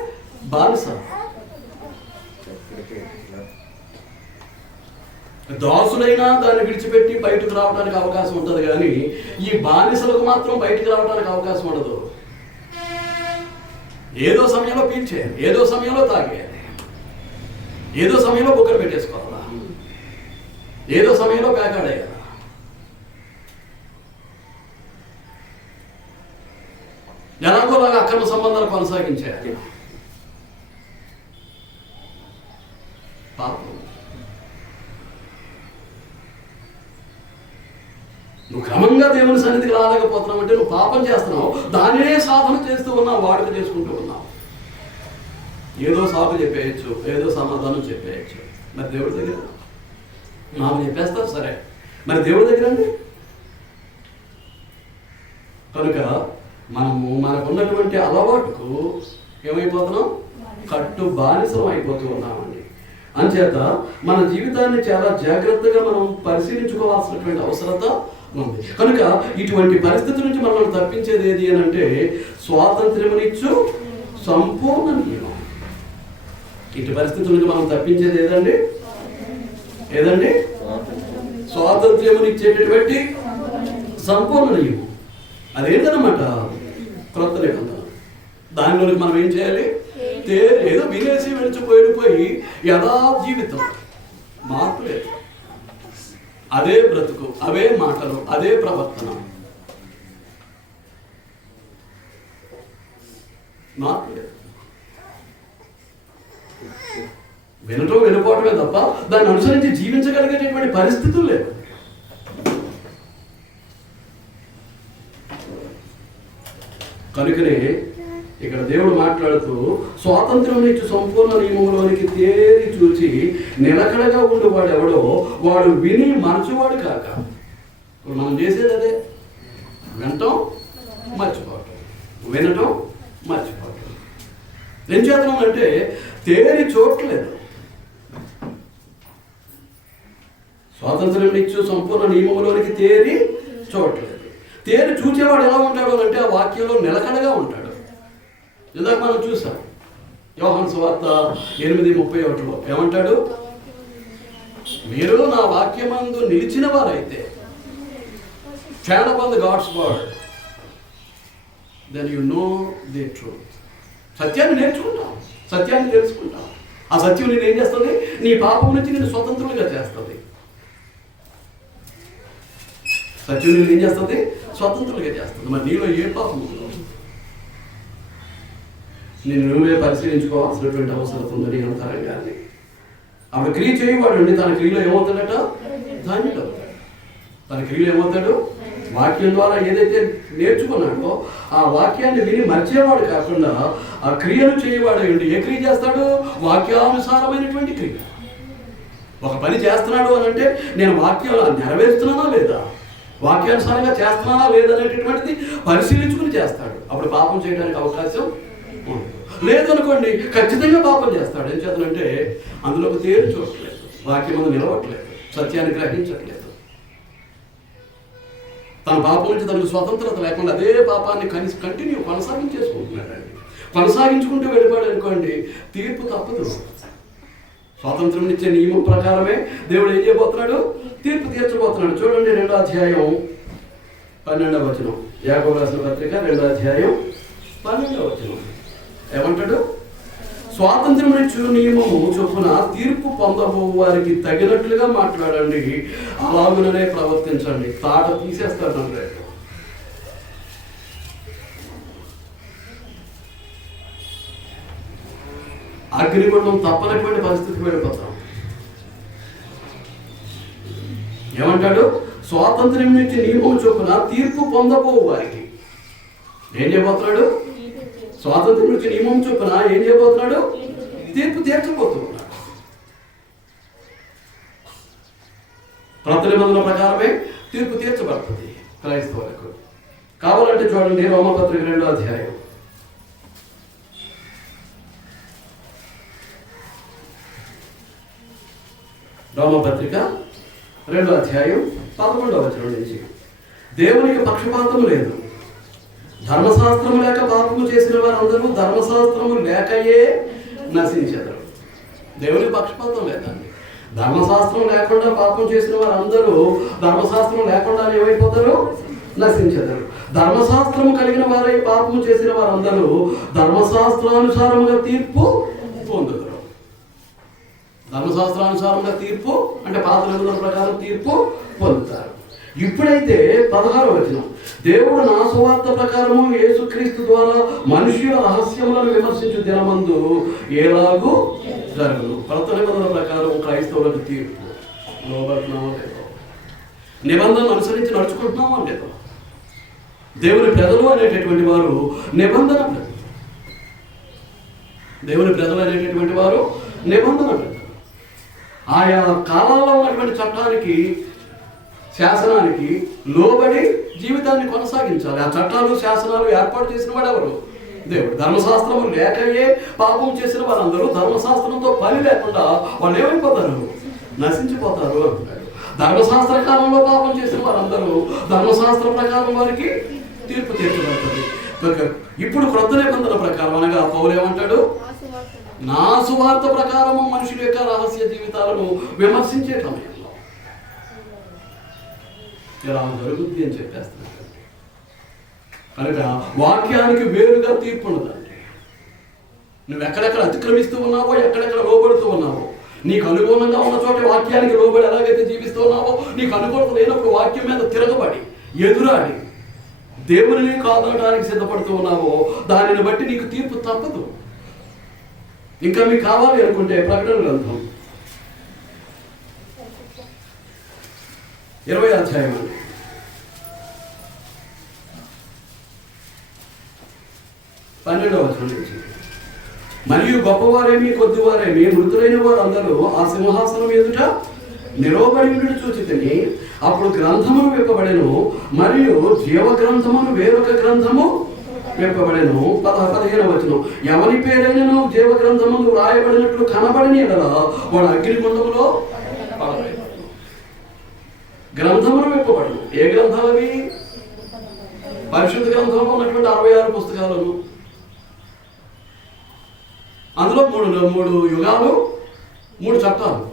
బానిస. దాసులైనా దాన్ని విడిచిపెట్టి బయటకు రావడానికి అవకాశం ఉంటుంది, కానీ ఈ బానిసలకు మాత్రం బయటకు రావడానికి అవకాశం ఉండదు. ఏదో సమయంలో పీల్చేయాలి, ఏదో సమయంలో తాగేయాలి, ఏదో సమయంలో బుక్కలు పెట్టేసుకోవాలా, ఏదో సమయంలో పేకాడేయాలి. ఎలాగోలాగా అక్రమ సంబంధాలు కొనసాగించేయాలి. పాపం. నువ్వు క్రమంగా దేవుని సన్నిధికి రాలేకపోతున్నావు అంటే నువ్వు పాపం చేస్తున్నావు. దానినే సాధన చేస్తూ ఉన్నావు, వాడుక చేసుకుంటూ ఉన్నావు. ఏదో సాకు చెప్పేయచ్చు, ఏదో సమాధానం చెప్పేయచ్చు. మరి దేవుడి దగ్గర నాకు చెప్పేస్తారు సరే, మరి దేవుడి దగ్గర అండి. కనుక మనకున్నటువంటి అలవాటుకు ఏమైపోతున్నాం? కట్టు బానిసం అయిపోతూ ఉన్నామండి. అంచేత మన జీవితాన్ని చాలా జాగ్రత్తగా మనం పరిశీలించుకోవాల్సినటువంటి అవసరత ఉంది. కనుక ఇటువంటి పరిస్థితి నుంచి మనం తప్పించేది ఏది అని అంటే స్వాతంత్ర్యమునిచ్చు సంపూర్ణ నియమం. ఇటు పరిస్థితి నుంచి మనం తప్పించేది ఏదండి? స్వాతంత్ర్యమునిచ్చేటటువంటి సంపూర్ణ నియమం. అదేంటనమాట? క్రొత్త నిబంధన. దానిలోకి మనం ఏం చేయాలి? ఏదో వినేసి వెళ్ళిపోయి యథా జీవితం, మార్పు లేదు. అదే బ్రతుకు, అవే మాటలు, అదే ప్రవర్తన, మార్పు లేదు. వినపోవటమే తప్ప దాన్ని అనుసరించి జీవించగలిగేటటువంటి పరిస్థితులు లేవు. కనుకనే ఇక్కడ దేవుడు మాట్లాడుతూ స్వాతంత్రం ఇచ్చి సంపూర్ణ నియమంలోనికి తేరి చూచి నిలకడగా ఉండేవాడు ఎవడో వాడు విని మరచువాడు కాక. ఇప్పుడు మనం చేసేది అదే, వినటం మర్చిపోవటం, వినటం మర్చిపోవటం. ఏం చేద్దాం అంటే తేరి చూడట్లేదు. స్వాతంత్రం ఇచ్చు సంపూర్ణ నియమంలోనికి తేరి చూడట్లేదు. తేరి చూచేవాడు ఎలా ఉంటాడు అంటే ఆ వాక్యంలో నిలకడగా ఉంటాడు. ఇందాక మనం చూసాం యోహాను సువార్త 8:31 ఏమంటాడు? మీరు నా వాక్యమందు నిలిచిన వారైతే, stand upon the God's word, then you know the truth. సత్యాన్ని నేర్చుకుంటాం, సత్యాన్ని తెలుసుకుంటాం. ఆ సత్యం నేను ఏం చేస్తుంది? నీ పాపం నుంచి నేను స్వతంత్రులుగా చేస్తుంది. సత్యం నేను ఏం చేస్తుంది? స్వతంత్రులుగా చేస్తుంది. మరి నీలో ఏ పాపం ఉందో? నువ్వే పరిశీలించుకోవాల్సినటువంటి అవసరం ఉందని అంతరంగాన్ని. ఆవిడ క్రియ చేయవాడు అండి, తన క్రియలో ఏమవుతాడట? ధాన్యుడు అవుతాడు. తన క్రియలో ఏమవుతాడు? వాక్యం ద్వారా ఏదైతే నేర్చుకున్నాడో ఆ వాక్యాన్ని విని మర్చేవాడు కాకుండా ఆ క్రియను చేయవాడు అండి. ఏ క్రియ చేస్తాడు? వాక్యానుసారమైనటువంటి క్రియ. ఒక పని చేస్తున్నాడు అని అంటే నేను వాక్యం నెరవేరుస్తున్నానా లేదా, వాక్యానుసారంగా చేస్తున్నానా లేదనేటటువంటిది పరిశీలించుకుని చేస్తాడు. అప్పుడు పాపం చేయడానికి అవకాశం లేదనుకోండి, ఖచ్చితంగా పాపం చేస్తాడు. ఏం చేస్తానంటే అందులోకి తేరు చూడట్లేదు, వాక్యం మీద నిలవట్లేదు, సత్యాన్ని గ్రహించట్లేదు. తన పాపం నుంచి తనకు స్వతంత్రత లేకుండా అదే పాపాన్ని కంటిన్యూ కొనసాగించేసుకుంటున్నాడండి. కొనసాగించుకుంటూ వెళ్ళిపోయాడు అనుకోండి, తీర్పు తప్పదు. స్వాతంత్రం ఇచ్చే నియమం ప్రకారమే దేవుడు ఏం చేయబోతున్నాడు? తీర్పు తీర్చబోతున్నాడు. చూడండి 2వ అధ్యాయం 12వ వచనం, యాకోబు రాసిన పత్రిక 2వ అధ్యాయం 12వ వచనం ఏమంటాడు? స్వాతంత్రం ఇచ్చు నియమము చొప్పున తీర్పు పొందబో వారికి తగినట్లుగా మాట్లాడండి, అలాగుననే ప్రవర్తించండి. తాట తీసేస్తాడు అంటే అగ్నిగుండం తప్పనటువంటి పరిస్థితికి వెళ్ళిపోతాం. ఏమంటాడు? స్వాతంత్ర్యం నుంచి నియమం చొప్పున తీర్పు పొందబో వారికి ఏం చేయబోతున్నాడు? స్వాతంత్ర్యం నుంచి నియమం చొప్పున ఏం చేయబోతున్నాడు? తీర్పు తీర్చబోతున్నాడు. క్రొత్త నిబంధన ప్రకారమే తీర్పు తీర్చబడుతుంది క్రైస్తవులకు. కావాలంటే చూడండి రోమపత్రిక 2వ అధ్యాయం, రోమపత్రిక 2వ అధ్యాయం 11వ వచనం నుంచి, దేవునికి పక్షపాతము లేదు, ధర్మశాస్త్రము లేక పాపము చేసిన వారందరూ ధర్మశాస్త్రము లేకయే నశించెదరు. దేవునికి పక్షపాతం లేదండి. ధర్మశాస్త్రం లేకుండా పాపం చేసిన వారందరూ ధర్మశాస్త్రం లేకుండా ఏమైపోతారు? నశించెదరు. ధర్మశాస్త్రము కలిగిన వారై పాపము చేసిన వారందరూ ధర్మశాస్త్రానుసారముగా తీర్పు పొందుతారు. ధర్మశాస్త్రానుసారంగా తీర్పు అంటే పాత నిబంధన ప్రకారం తీర్పు పొందుతారు. ఇప్పుడైతే 16వ వచనం, దేవుడు నా సువార్త ప్రకారము యేసుక్రీస్తు ద్వారా మనుష్యుల రహస్యములను విమర్శించు దినమందు ఎలాగూ జరుగును. కొత్త నిబంధన ప్రకారం క్రైస్తవులకు తీర్పు లోబడుతున్నామో లేదో, నిబంధనలు అనుసరించి నడుచుకుంటున్నామో లేదో. దేవుని ప్రజలు అనేటటువంటి వారు నిబంధన ప్రజలు. దేవుని ప్రజలు అనేటటువంటి వారు నిబంధన ప్రజలు. ఆయా కాలాల్లో ఉన్నటువంటి చట్టానికి, శాసనానికి లోబడి జీవితాన్ని కొనసాగించాలి. ఆ చట్టాలు శాసనాలు ఏర్పాటు చేసిన వాడు ఎవరు? దేవుడు. ధర్మశాస్త్రము లేకయే పాపం చేసిన వారందరూ ధర్మశాస్త్రంతో పని లేకుండా వాళ్ళు ఏమైపోతారు? నశించిపోతారు అంటున్నాడు. ధర్మశాస్త్ర కాలంలో పాపం చేసిన వారందరూ ధర్మశాస్త్ర ప్రకారం వారికి తీర్పు తీర్చబడుతుంది. ఇప్పుడు క్రొత్త నిబంధన ప్రకారం అనగా పౌలు ఏమంటాడు? నా సువార్త ప్రకారము మనుషుల యొక్క రహస్య జీవితాలను విమర్శించే సమయంలో ఇలా జరుగుద్ది అని చెప్పేస్తున్నాడు. కనుక వాక్యానికి వేరుగా తీర్పు ఉన్నదండి. నువ్వు ఎక్కడెక్కడ అతిక్రమిస్తూ ఉన్నావో, ఎక్కడెక్కడ లోబడుతూ ఉన్నావో, నీకు అనుగుణంగా ఉన్న చోట వాక్యానికి లోబడి ఎలాగైతే జీవిస్తూ ఉన్నావో, నీకు అనుకూలత లేనప్పుడు వాక్యం మీద తిరగబడి ఎదురాడి దేవుని కాదనడానికి సిద్ధపడుతూ ఉన్నావో, దానిని బట్టి నీకు తీర్పు తప్పదు. ఇంకా మీకు కావాలి అనుకుంటే ప్రకటన గ్రంథం 20వ అధ్యాయం అండి, 12వ వచనం నుంచి, మరియు గొప్పవారేమి కొద్దివారేమి మృతులైన వారు అందరూ ఆ సింహాసనం ఎదుట నిలవబడి ఉండి చూచితిని. అప్పుడు గ్రంథమును విప్పబడెను, మరియు జీవ గ్రంథమును వేరొక గ్రంథము విప్పబడెను. 15వ వచనం, ఎవరి పేరైనను జీవ గ్రంథమును రాయబడినట్లు కనబడిన ఎడల వాడు అగ్నిగుండములో పడబడెను. గ్రంథమును విప్పబడెను. ఏ గ్రంథాలు అవి? పరిశుద్ధ గ్రంథంలో ఉన్నటువంటి 66 పుస్తకాలను. అందులో మూడు యుగాలు, 3 చట్టాలు.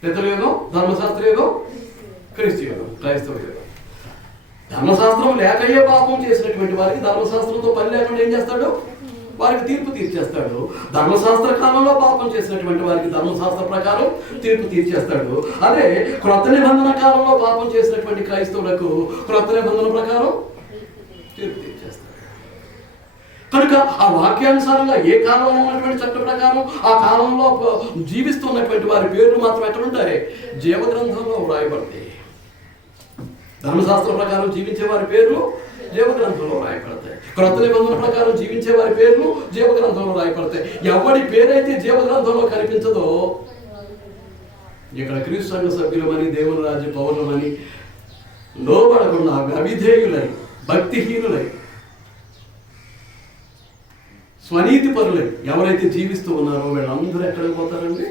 పితృ యుగం, ధర్మశాస్త్ర యుగం, క్రీస్తు యుగం, క్రైస్తవ యుగం. ధర్మశాస్త్రం లేకయే పాపం చేసినటువంటి వారికి ధర్మశాస్త్రంతో పని లేకుండా ఏం చేస్తాడు? వారికి తీర్పు తీర్చేస్తాడు. ధర్మశాస్త్ర కాలంలో పాపం చేసినటువంటి వారికి ధర్మశాస్త్ర ప్రకారం తీర్పు తీర్చేస్తాడు. అదే క్రొత్త నిబంధన కాలంలో పాపం చేసినటువంటి క్రైస్తవులకు క్రొత్త నిబంధన ప్రకారం తీర్పు తీర్చేస్తాడు. కనుక ఆ వాక్యానుసారంగా ఏ కాలంలో ఉన్నటువంటి చట్ట ప్రకారం ఆ కాలంలో జీవిస్తున్నటువంటి వారి పేర్లు మాత్రం ఎక్కడుంటాయి? జీవగ్రంథంలో వ్రాయబడతాయి. ధర్మశాస్త్రం ప్రకారం జీవించే వారి పేర్లు జీవగ్రంథంలో రాయపడతాయి. క్రొత్త నిబంధన ప్రకారం జీవించే వారి పేర్లు జీవగ్రంథంలో రాయపడతాయి. ఎవరి పేరైతే జీవగ్రంథంలో కనిపించదో, ఇక్కడ క్రీస్తు సంఘ సభ్యులమని, దేవుని రాజ్య పౌరులమని లోబడకుండా అవిధేయులై, భక్తిహీనులై, స్వనీతి పరులై ఎవరైతే జీవిస్తూ ఉన్నారో వీళ్ళందరూ ఎక్కడికి పోతారండి?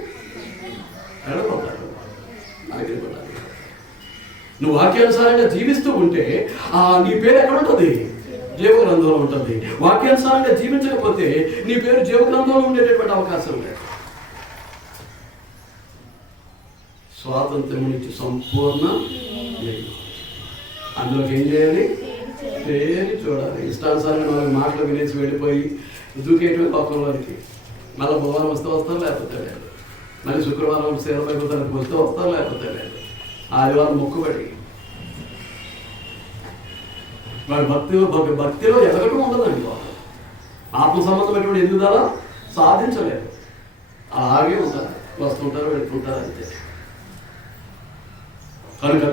ఎక్కడిపోతారు? ఆగిపోతారు. నువ్వు వాక్యానుసారంగా జీవిస్తూ ఉంటే నీ పేరు ఎక్కడ ఉంటుంది? జీవగ్రంథంలో ఉంటుంది. వాక్యానుసారంగా జీవించకపోతే నీ పేరు జీవగ్రంథంలో ఉండేటటువంటి అవకాశం లేదు. స్వాతంత్రం నుంచి సంపూర్ణ అందులోకి ఏం చేయాలి? పేరు చూడాలి. ఇష్టానుసారంగా 4 మాటలు వినేసి వెళ్ళిపోయి దూకేయటమే లోకంలోనికి. మళ్ళీ బుధవారం వస్తారు, లేకపోతే లేదు. మళ్ళీ శుక్రవారం సేవలకు వస్తారు, లేకపోతే లేదు. ఆదివారం మొక్కుబడి. వాడి భక్తిలో ఎదగటం ఉండదండి. ఆత్మ సంబంధమైనటువంటి ఎదుగుదల సాధించలేదు. అలాగే ఉంటారు, వస్తుంటారు, వెళ్తుంటారు అంతే. కనుక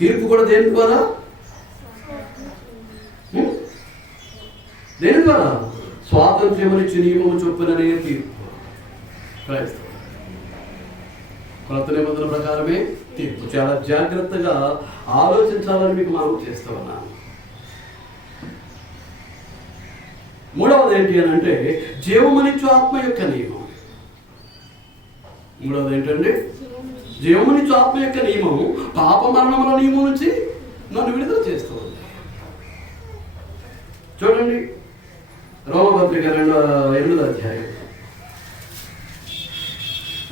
తీర్పు కూడా దేని ద్వారా? దేని ద్వారా? స్వాతంత్ర్యమనిచ్చి నియమము చొప్పుననే తీర్పు. క్రైస్తవ కొత్త నిబంధన ప్రకారమే తీర్పు. చాలా జాగ్రత్తగా ఆలోచించాలని మీకు మనం చేస్తూ ఉన్నాను. మూడవది ఏంటి అని అంటే జీవమునిచ్చు ఆత్మ యొక్క నియమం. మూడవది ఏంటండి? జీవమునిచ్చు ఆత్మ యొక్క నియమం పాప మరణముల నియమం నుంచి నన్ను విడుదల చేస్తూ ఉంది. చూడండి, రోమపత్రిక 8వ అధ్యాయం.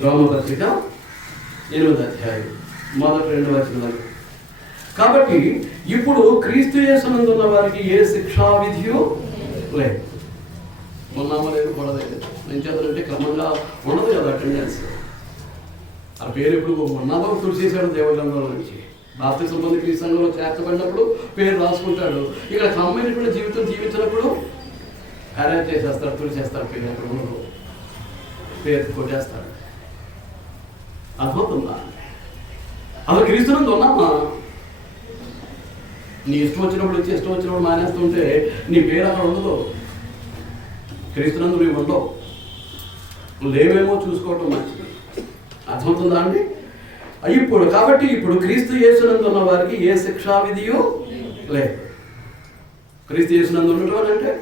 రోమపత్రిక 8వ అధ్యాయం మొదటి 2 వచనాలు. కాబట్టి ఇప్పుడు క్రీస్తు యేసునందున్న వారికి ఏ శిక్షా విధియో లేదు. ఉన్నామో లేదు కూడా లేదు. నేను చేద్దానంటే క్రమంగా ఉండదు కదా అటెండెన్స్. ఆ పేరు ఇప్పుడు ఉన్నదో తుడిచేశాడు దేవగ్రంథంలో నుంచి. బాప్తిసం పొంది క్రీస్తు సంఘంలో చేర్చబడినప్పుడు పేరు రాసుకుంటాడు. ఇక్కడ క్రమమైనటువంటి జీవితం జీవించినప్పుడు అరేంజ్ చేసేస్తాడు, తుడిచేస్తాడు. పేరు అక్కడ ఉండదు, పేరు కొట్టేస్తాడు. అర్థమవుతుందా? అసలు క్రీస్తునందు ఉన్నామా? నీ ఇష్టం వచ్చినప్పుడు వచ్చి ఇష్టం వచ్చినప్పుడు మానేస్తుంటే నీ పేరు అక్కడ ఉండదు. క్రీస్తునందు నువ్వు ఉండవు. నువ్వు లేవేమో చూసుకోవటం మంచిది. అర్థమవుతుందా అండి? కాబట్టి ఇప్పుడు క్రీస్తు యేసునందు ఉన్న వారికి ఏ శిక్షా విధియో లేదు. క్రీస్తు యేసునందు ఉండటం అంటే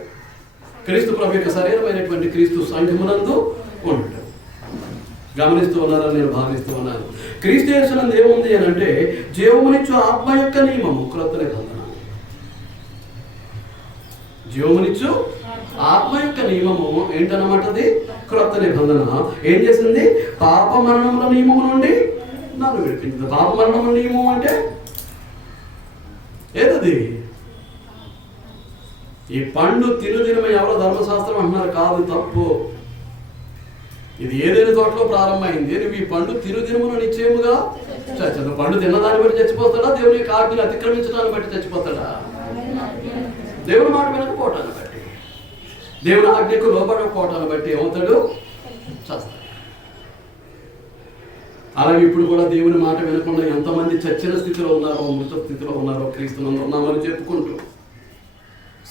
క్రీస్తు ప్రభు యొక్క శరీరమైనటువంటి క్రీస్తు సంఘమునందు ఉండటం. గమనిస్తూ ఉన్నారని నేను భావిస్తూ ఉన్నాను. క్రీస్తు యేసునందు ఏముంది అని అంటే జీవమునిచ్చు ఆత్మ యొక్క నియమము. క్రొత్త నిబంధన జీవమునిచ్చు ఆత్మ యొక్క నియమము ఏంటన్నమాట? అది క్రొత్త నిబంధన. ఏం చేసింది? పాప మరణముల నియమము నుండి నన్ను విడిపించింది. పాప మరణముల నియమం అంటే ఏదది? ఈ పండు తినుదినమే ఎవరో ధర్మశాస్త్రం అంటున్నారు. కాదు, తప్పు. ఇది ఏదైనా తోటలో ప్రారంభమైంది. నువ్వు ఈ పండు తినుదినమును నిశ్చయముగా చచ్చదు. పండు తిన్నదాన్ని బట్టి చచ్చిపోతాడా? దేవుని యొక్క ఆజ్ఞలు అతిక్రమించడాన్ని బట్టి చచ్చిపోతాడా? దేవుని మాట వినకపోవటాన్ని బట్టి, దేవుని ఆజ్ఞకు లోపడకపోవటాన్ని బట్టి ఏమవుతాడు? చస్తాడు. అలాగే ఇప్పుడు కూడా దేవుని మాట వినకుండా ఎంతమంది చచ్చిన స్థితిలో ఉన్నారో, మృత స్థితిలో ఉన్నారో, క్రీస్తునందు ఉన్నామని చెప్పుకుంటూ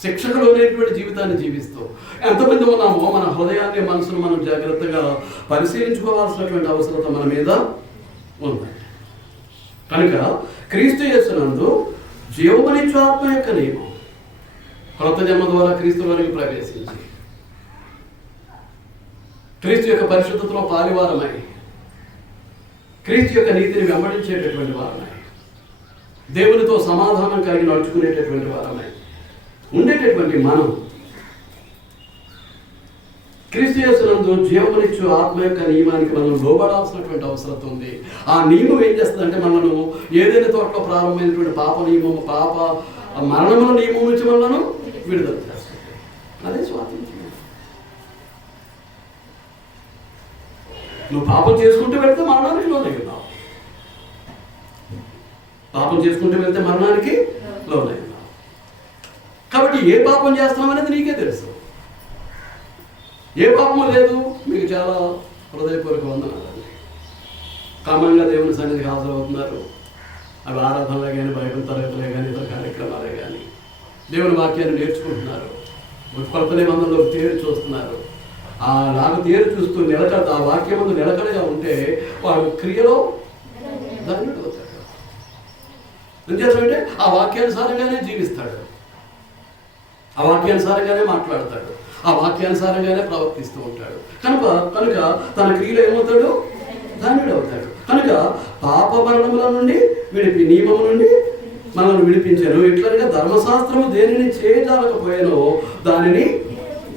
శిక్షకులు అనేటువంటి జీవితాన్ని జీవిస్తూ ఎంతమంది ఉన్నామో మన హృదయాన్ని, మనసును మనం జాగ్రత్తగా పరిశీలించుకోవాల్సినటువంటి అవసరత మన మీద ఉంది. కనుక క్రీస్తు యేసునందు జీవమునిచ్చు ఆత్మ యొక్క నియమం. క్రొత్త జన్మ ద్వారా క్రీస్తులోనికి ప్రవేశించి క్రీస్తు యొక్క పరిశుద్ధతలో పాలివారమై క్రీస్తు యొక్క నీతిని వెంబడించేటటువంటి వారమై దేవునితో సమాధానం కలిగి నడుచుకునేటటువంటి వారమై ఉండేటటువంటి మనం క్రీస్తు యేసునందు జీవమునిచ్చు ఆత్మ యొక్క నియమానికి మనం లోబడాల్సినటువంటి అవసరం ఉంది. ఆ నియమం ఏం చేస్తుందంటే మనను ఏదైనా తోటలో ప్రారంభమైనటువంటి పాప నియమం, పాప మరణముల నియమం నుంచి మనను విడుదల చేస్తుంది. అదే స్వాతంత్ర్యం. నువ్వు పాపం చేసుకుంటూ వెళ్తే మరణానికి లోనై ఉన్నావు. పాపం చేసుకుంటూ వెళ్తే మరణానికి లోనై ఉన్నావు. కాబట్టి ఏ పాపం చేస్తున్నాం అనేది నీకే తెలుసు. ఏ పాపము లేదు. మీకు చాలా హృదయపూర్వక వందనాలండి. కామన్గా దేవుని సన్నిధికి హాజరవుతున్నారు. అవి ఆరాధనలే కానీ, బైబిల్ తరగతులే కానీ, ఇతర కార్యక్రమాలే కానీ, దేవుని వాక్యాన్ని నేర్చుకుంటున్నారు. కొత్త నిబంధనలో తేరు చూస్తున్నారు. ఆ నాకు తేరు చూస్తూ నిలకడ, ఆ వాక్యం ముందు నిలకడగా ఉంటే వాడు క్రియలో ధన్యుడు అవుతాడు. ఎందుకంటే ఆ వాక్యానుసారంగానే జీవిస్తాడు, ఆ వాక్యానుసారంగానే మాట్లాడతాడు, ఆ వాక్యానుసారంగానే ప్రవర్తిస్తూ ఉంటాడు. కనుక తన క్రియలో ఏమవుతాడు? ధన్యుడు అవుతాడు. కనుక పాప మరణముల నుండి నియమం నుండి మనల్ని విడిపించాను. ఇట్లనగా ధర్మశాస్త్రము దేనిని చేయజాలకపోయానో దానిని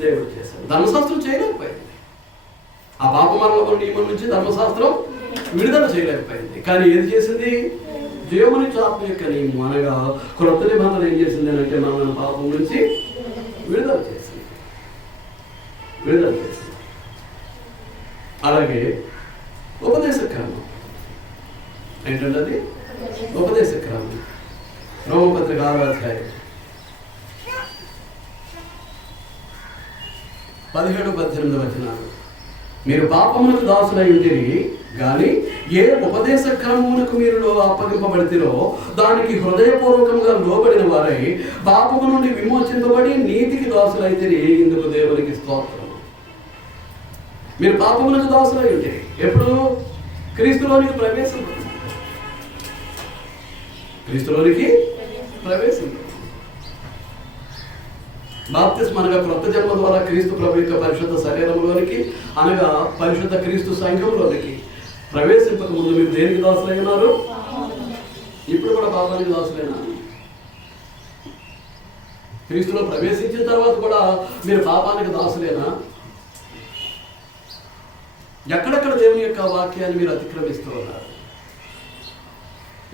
దేవుడు చేశాడు. ధర్మశాస్త్రం చేయలేకపోయింది. ఆ పాప మరణముల నియమం నుంచి ధర్మశాస్త్రం విడుదల చేయలేకపోయింది. కానీ ఏది చేసింది? దేవుని ఆత్మ యొక్క నియమం అనగా క్రొత్త నిబంధన ఏం చేసింది అంటే మన పాపం నుంచి విడుదల చేసింది. అలాగే ఉపదేశ క్రమం ఏంటంటే అది ఉపదేశ క్రమం. రోమపత్రిక 6వ అధ్యాయం 17-18 వచనాలు. మీరు పాపమునకు దాసులై ఉంటిరి కానీ ఏ ఉపదేశ క్రమమునకు మీరు అప్పగింపబడితిరో దానికి హృదయపూర్వకంగా లోబడిన వారై పాపము నుండి విమోచింపబడి నీతికి దాసులైతిరి. ఇందుకు దేవునికి స్తోత్రం. మీరు పాపమునకు దాసులై ఉంటిరి. ఎప్పుడు? క్రీస్తులోనికి ప్రవేశం. బాప్తిస్మ అనగా క్రొత్త జన్మ ద్వారా క్రీస్తు ప్రభు యొక్క పరిశుద్ధ శరీరంలోనికి అనగా పరిశుద్ధ క్రీస్తు సంఘంలోనికి ప్రవేశింపక ముందు మీరు దేనికి దాసులై ఉన్నారు? ఇప్పుడు కూడా పాపానికి దాసులేనా? క్రీస్తులో ప్రవేశించిన తర్వాత కూడా మీరు పాపానికి దాసులేనా? ఎక్కడెక్కడ దేవుని యొక్క వాక్యాన్ని మీరు అతిక్రమిస్తూ ఉన్నారు?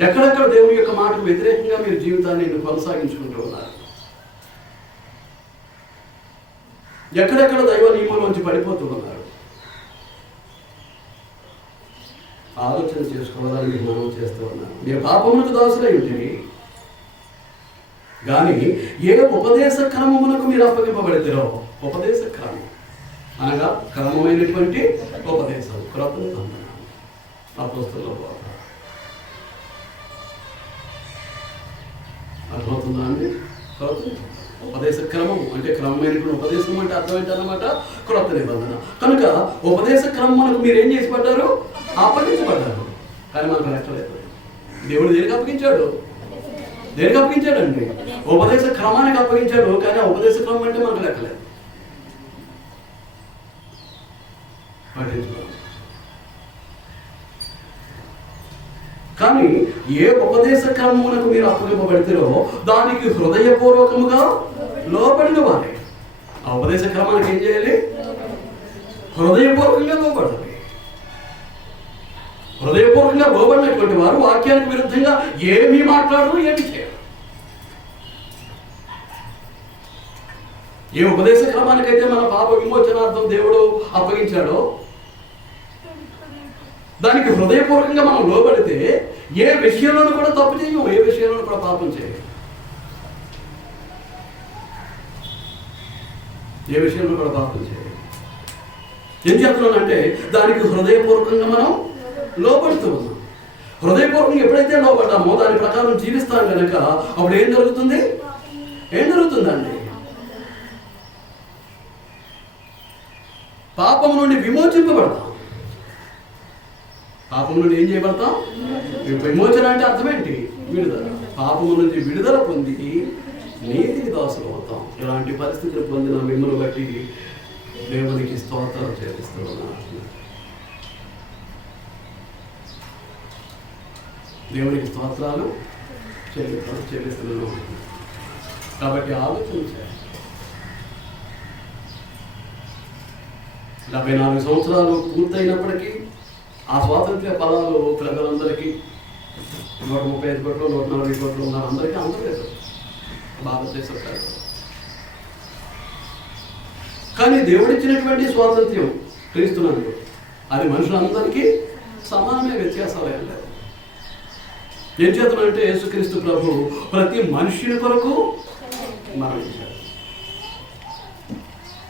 ఎక్కడెక్కడ దేవుని యొక్క మాటకు వ్యతిరేకంగా మీరు జీవితాన్ని కొనసాగించుకుంటూ ఉన్నారు? ఎక్కడెక్కడ దైవ నియమంలోంచి పడిపోతూ ఉన్నారు? ఆలోచన చేసుకోవాలని మీకు మనం చేస్తూ ఉన్నాను. మీరు పాపమునకు దాసులై ఉంటుంది కానీ ఏ ఉపదేశ క్రమమునకు మీరు అప్పగింపబడితేరో, ఉపదేశ క్రమం అనగా క్రమమైనటువంటి ఉపదేశం, క్రొత్త నిబంధన, అపోస్తలుల బోధ. అర్థమవుతుందా అండి? క్రొత్త ఉపదేశ క్రమం అంటే క్రమమైనటువంటి ఉపదేశం అంటే అర్థం ఏంటన్నమాట? క్రొత్త నిబంధన. కనుక ఉపదేశ క్రమమునకు మీరు ఏం చేసి పడ్డారు? అప్పగించబడ్డారు. కానీ మనకు లెక్కలేదు. దేవుడు దేనికి అప్పగించాడు? అండి ఉపదేశ క్రమానికి అప్పగించాడు. కానీ ఆ ఉపదేశ క్రమం అంటే మనకు లెక్కలేదు. కానీ ఏ ఉపదేశ క్రమమునకు మీరు అప్పగింపబడితేరో దానికి హృదయపూర్వకముగా లోబడిన వారే. ఆ ఉపదేశ క్రమానికి ఏం చేయాలి? హృదయపూర్వకంగా లోబడాలి. హృదయపూర్వకంగా లోబడినటువంటి వారు వాక్యానికి విరుద్ధంగా ఏమీ మాట్లాడరు, ఏమి చేయరు. ఏ ఉపదేశ క్రమానికైతే మన పాప విమోచనార్థం దేవుడు అప్పగించాడో దానికి హృదయపూర్వకంగా మనం లోబడితే ఏ విషయంలోనూ కూడా తప్పు చేయము, ఏ విషయంలోనూ కూడా పాపం చేయము. ఏం చేస్తున్నానంటే దానికి హృదయపూర్వకంగా మనం లోబడుతూ ఉన్నాం. హృదయపూర్వకంగా ఎప్పుడైతే లోబడ్డామో దాని ప్రకారం జీవిస్తాం కనుక అప్పుడు ఏం జరుగుతుందండి? పాపం నుండి విమోచింపబడతాం. పాపం నుండి ఏం చేయబడతాం? విమోచన అంటే అర్థం ఏంటి? విడుదల. పాపము నుంచి విడుదల పొంది నీతికి దాసులు అవుతాం. ఇలాంటి పరిస్థితులు పొందిన మిమ్మల్ని బట్టి దేవునికి స్తోత్రాలు చెల్లిస్తున్నాను. దేవునికి స్తోత్రాలు చెల్లిస్తున్నాను. కాబట్టి ఆలోచన చేయాలి. 74 సంవత్సరాలు పూర్తయినప్పటికీ ఆ స్వాతంత్ర్య ఫలాలు ప్రజలందరికీ 135 కోట్లు 140 కోట్లు ఉన్నారు, అందరికీ అందలేదు భారతదేశం. కానీ దేవుడిచ్చినటువంటి స్వాతంత్ర్యం క్రీస్తునందు అది మనుషులందరికీ సమానమే, వ్యత్యాసాలు ఏం లేదు. ఏం చేతనంటే యేసుక్రీస్తు ప్రభు ప్రతి మనుష్యుని కొరకు మరణించాడు.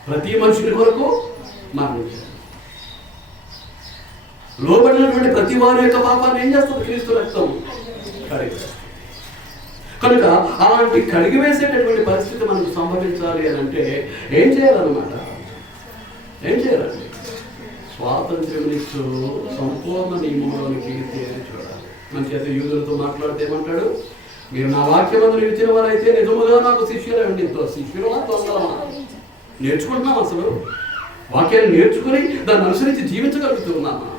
ప్రతి మనుషుని కొరకు మరణించాడు. లోబడినటువంటి ప్రతి వారి యొక్క పాపాన్ని ఏం చేస్తుంది? క్రీస్తు రక్తం కడిగేస్తుంది. కనుక అలాంటి కడిగివేసేటటువంటి పరిస్థితి మనకు సంభవించాలి అని అంటే ఏం చేయాలన్నమాట? ఏం చేయాలండి? స్వాతంత్ర్యమిచ్చు సంపూర్ణ నియమంలోనికి తేరి చూడాలి. మన చేత యూదులతో మాట్లాడితే ఏమంటాడు? మీరు నా వాక్యమందు నిలిచిన వారైతే నిజముగా నాకు శిష్యులే ఉండి. శిష్యులు తొందరమా? నేర్చుకుంటున్నాం. అసలు వాక్యాన్ని నేర్చుకుని దాన్ని అనుసరించి జీవించగలుగుతున్నామా?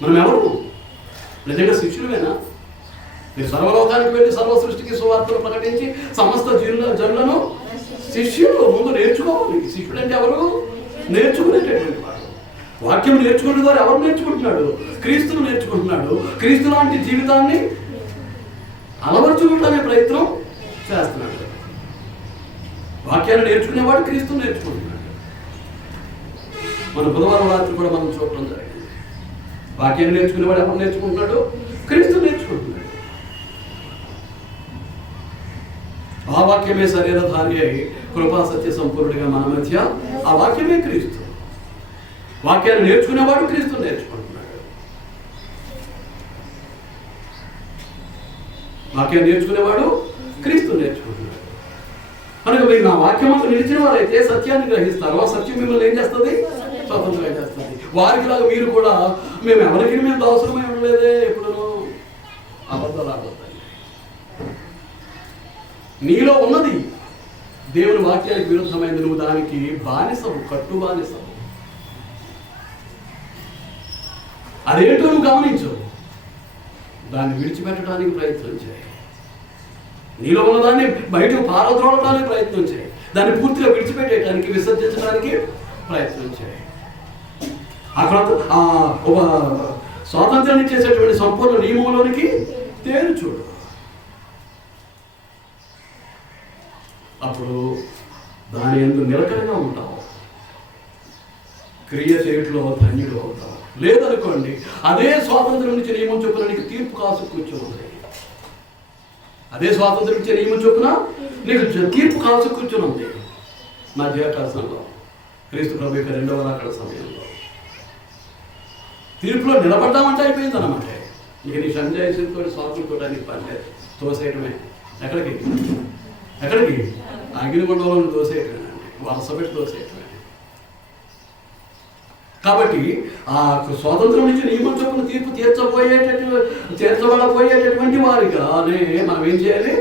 మనం ఎవరు? నిజంగా శిష్యులమేనా? మీరు సర్వలోకానికి వెళ్ళి సర్వ సృష్టికి సువార్తను ప్రకటించి సమస్త జనులను శిష్యులు ముందు నేర్చుకోవాలి. శిష్యుడు అంటే ఎవరు? నేర్చుకునేటటువంటి వాడు. వాక్యం నేర్చుకునే వారు ఎవరు నేర్చుకుంటున్నాడు? క్రీస్తును నేర్చుకుంటున్నాడు. క్రీస్తు లాంటి జీవితాన్ని అలవర్చుకుంటానే ప్రయత్నం చేస్తున్నాడు. వాక్యాన్ని నేర్చుకునేవాడు క్రీస్తును నేర్చుకుంటున్నాడు. మన బుధవారం రాత్రి కూడా మనం చూడటం జరిగింది. వాక్యాన్ని నేర్చుకునేవాడు ఎవరు నేర్చుకుంటున్నాడు? క్రీస్తు నేర్చుకుంటున్నాడు. ఆ వాక్యమే శరీరధారి అయి కృపా సత్య సంపూర్ణుడిగా మన మధ్య, ఆ వాక్యమే క్రీస్తు. వాక్యాన్ని నేర్చుకునేవాడు క్రీస్తు నేర్చుకుంటున్నాడు. వాక్యాన్ని నేర్చుకునేవాడు క్రీస్తు నేర్చుకుంటున్నాడు. కనుక మీరు నా వాక్యమంతా నిలిచిన వారైతే సత్యాన్ని గ్రహిస్తారు. ఆ సత్యం మిమ్మల్ని ఏం చేస్తుంది? స్వతంత్రంగా చేస్తుంది. వారికి లాగా మీరు కూడా మేము ఎవరికి మేము దాసులమై ఉండలేదే, ఎప్పుడునో అబద్ధాలు ఆడతాయి. నీలో ఉన్నది దేవుని వాక్యానికి విరుద్ధమైంది. నువ్వు దానికి బానిసవు, కట్టు బానిసవు. అదేంటో నువ్వు గమనించు. దాన్ని విడిచిపెట్టడానికి ప్రయత్నం చేయి. నీలో ఉన్నదాన్ని బయటకు పారద్రోలడానికి ప్రయత్నం చేయి. దాన్ని పూర్తిగా విడిచిపెట్టేయడానికి, విసర్జించడానికి ప్రయత్నం చేయి. అక్కడ స్వాతంత్రాన్ని చేసేటువంటి సంపూర్ణ నియమంలోనికి తేరు చూడు. అప్పుడు దాని యందు నిలకడగా ఉంటావు. క్రియ చేయట్లో ధన్యుడు అవుతావు. లేదనుకోండి, అదే స్వాతంత్రం నుంచి నియమం చొప్పున నీకు తీర్పు కాసు కూర్చొని, అదే స్వాతంత్రం నుంచి నియమం చొప్పున నీకు తీర్పు కాసు కూర్చొని ఉంది. మధ్యాకాశంలో క్రీస్తు ప్రభు యొక్క రెండవ రాకడ సమయంలో తీర్పులో నిలబడ్డామంటే అయిపోయింది అన్నమాట. ఇక నీ సంజయసుతో సాకులతో నీకు పర్లేదు, తోసేయటమే. ఎక్కడికి? అగ్నిగుండంలో తోసేయటమేనండి, వరుస పెట్టి తోసేయటమే. కాబట్టి ఆ స్వాతంత్రం నుంచి నియమం చొప్పున తీర్పు తీర్చబడపోయేటటువంటి వారిగానే మనం ఏం చేయాలి?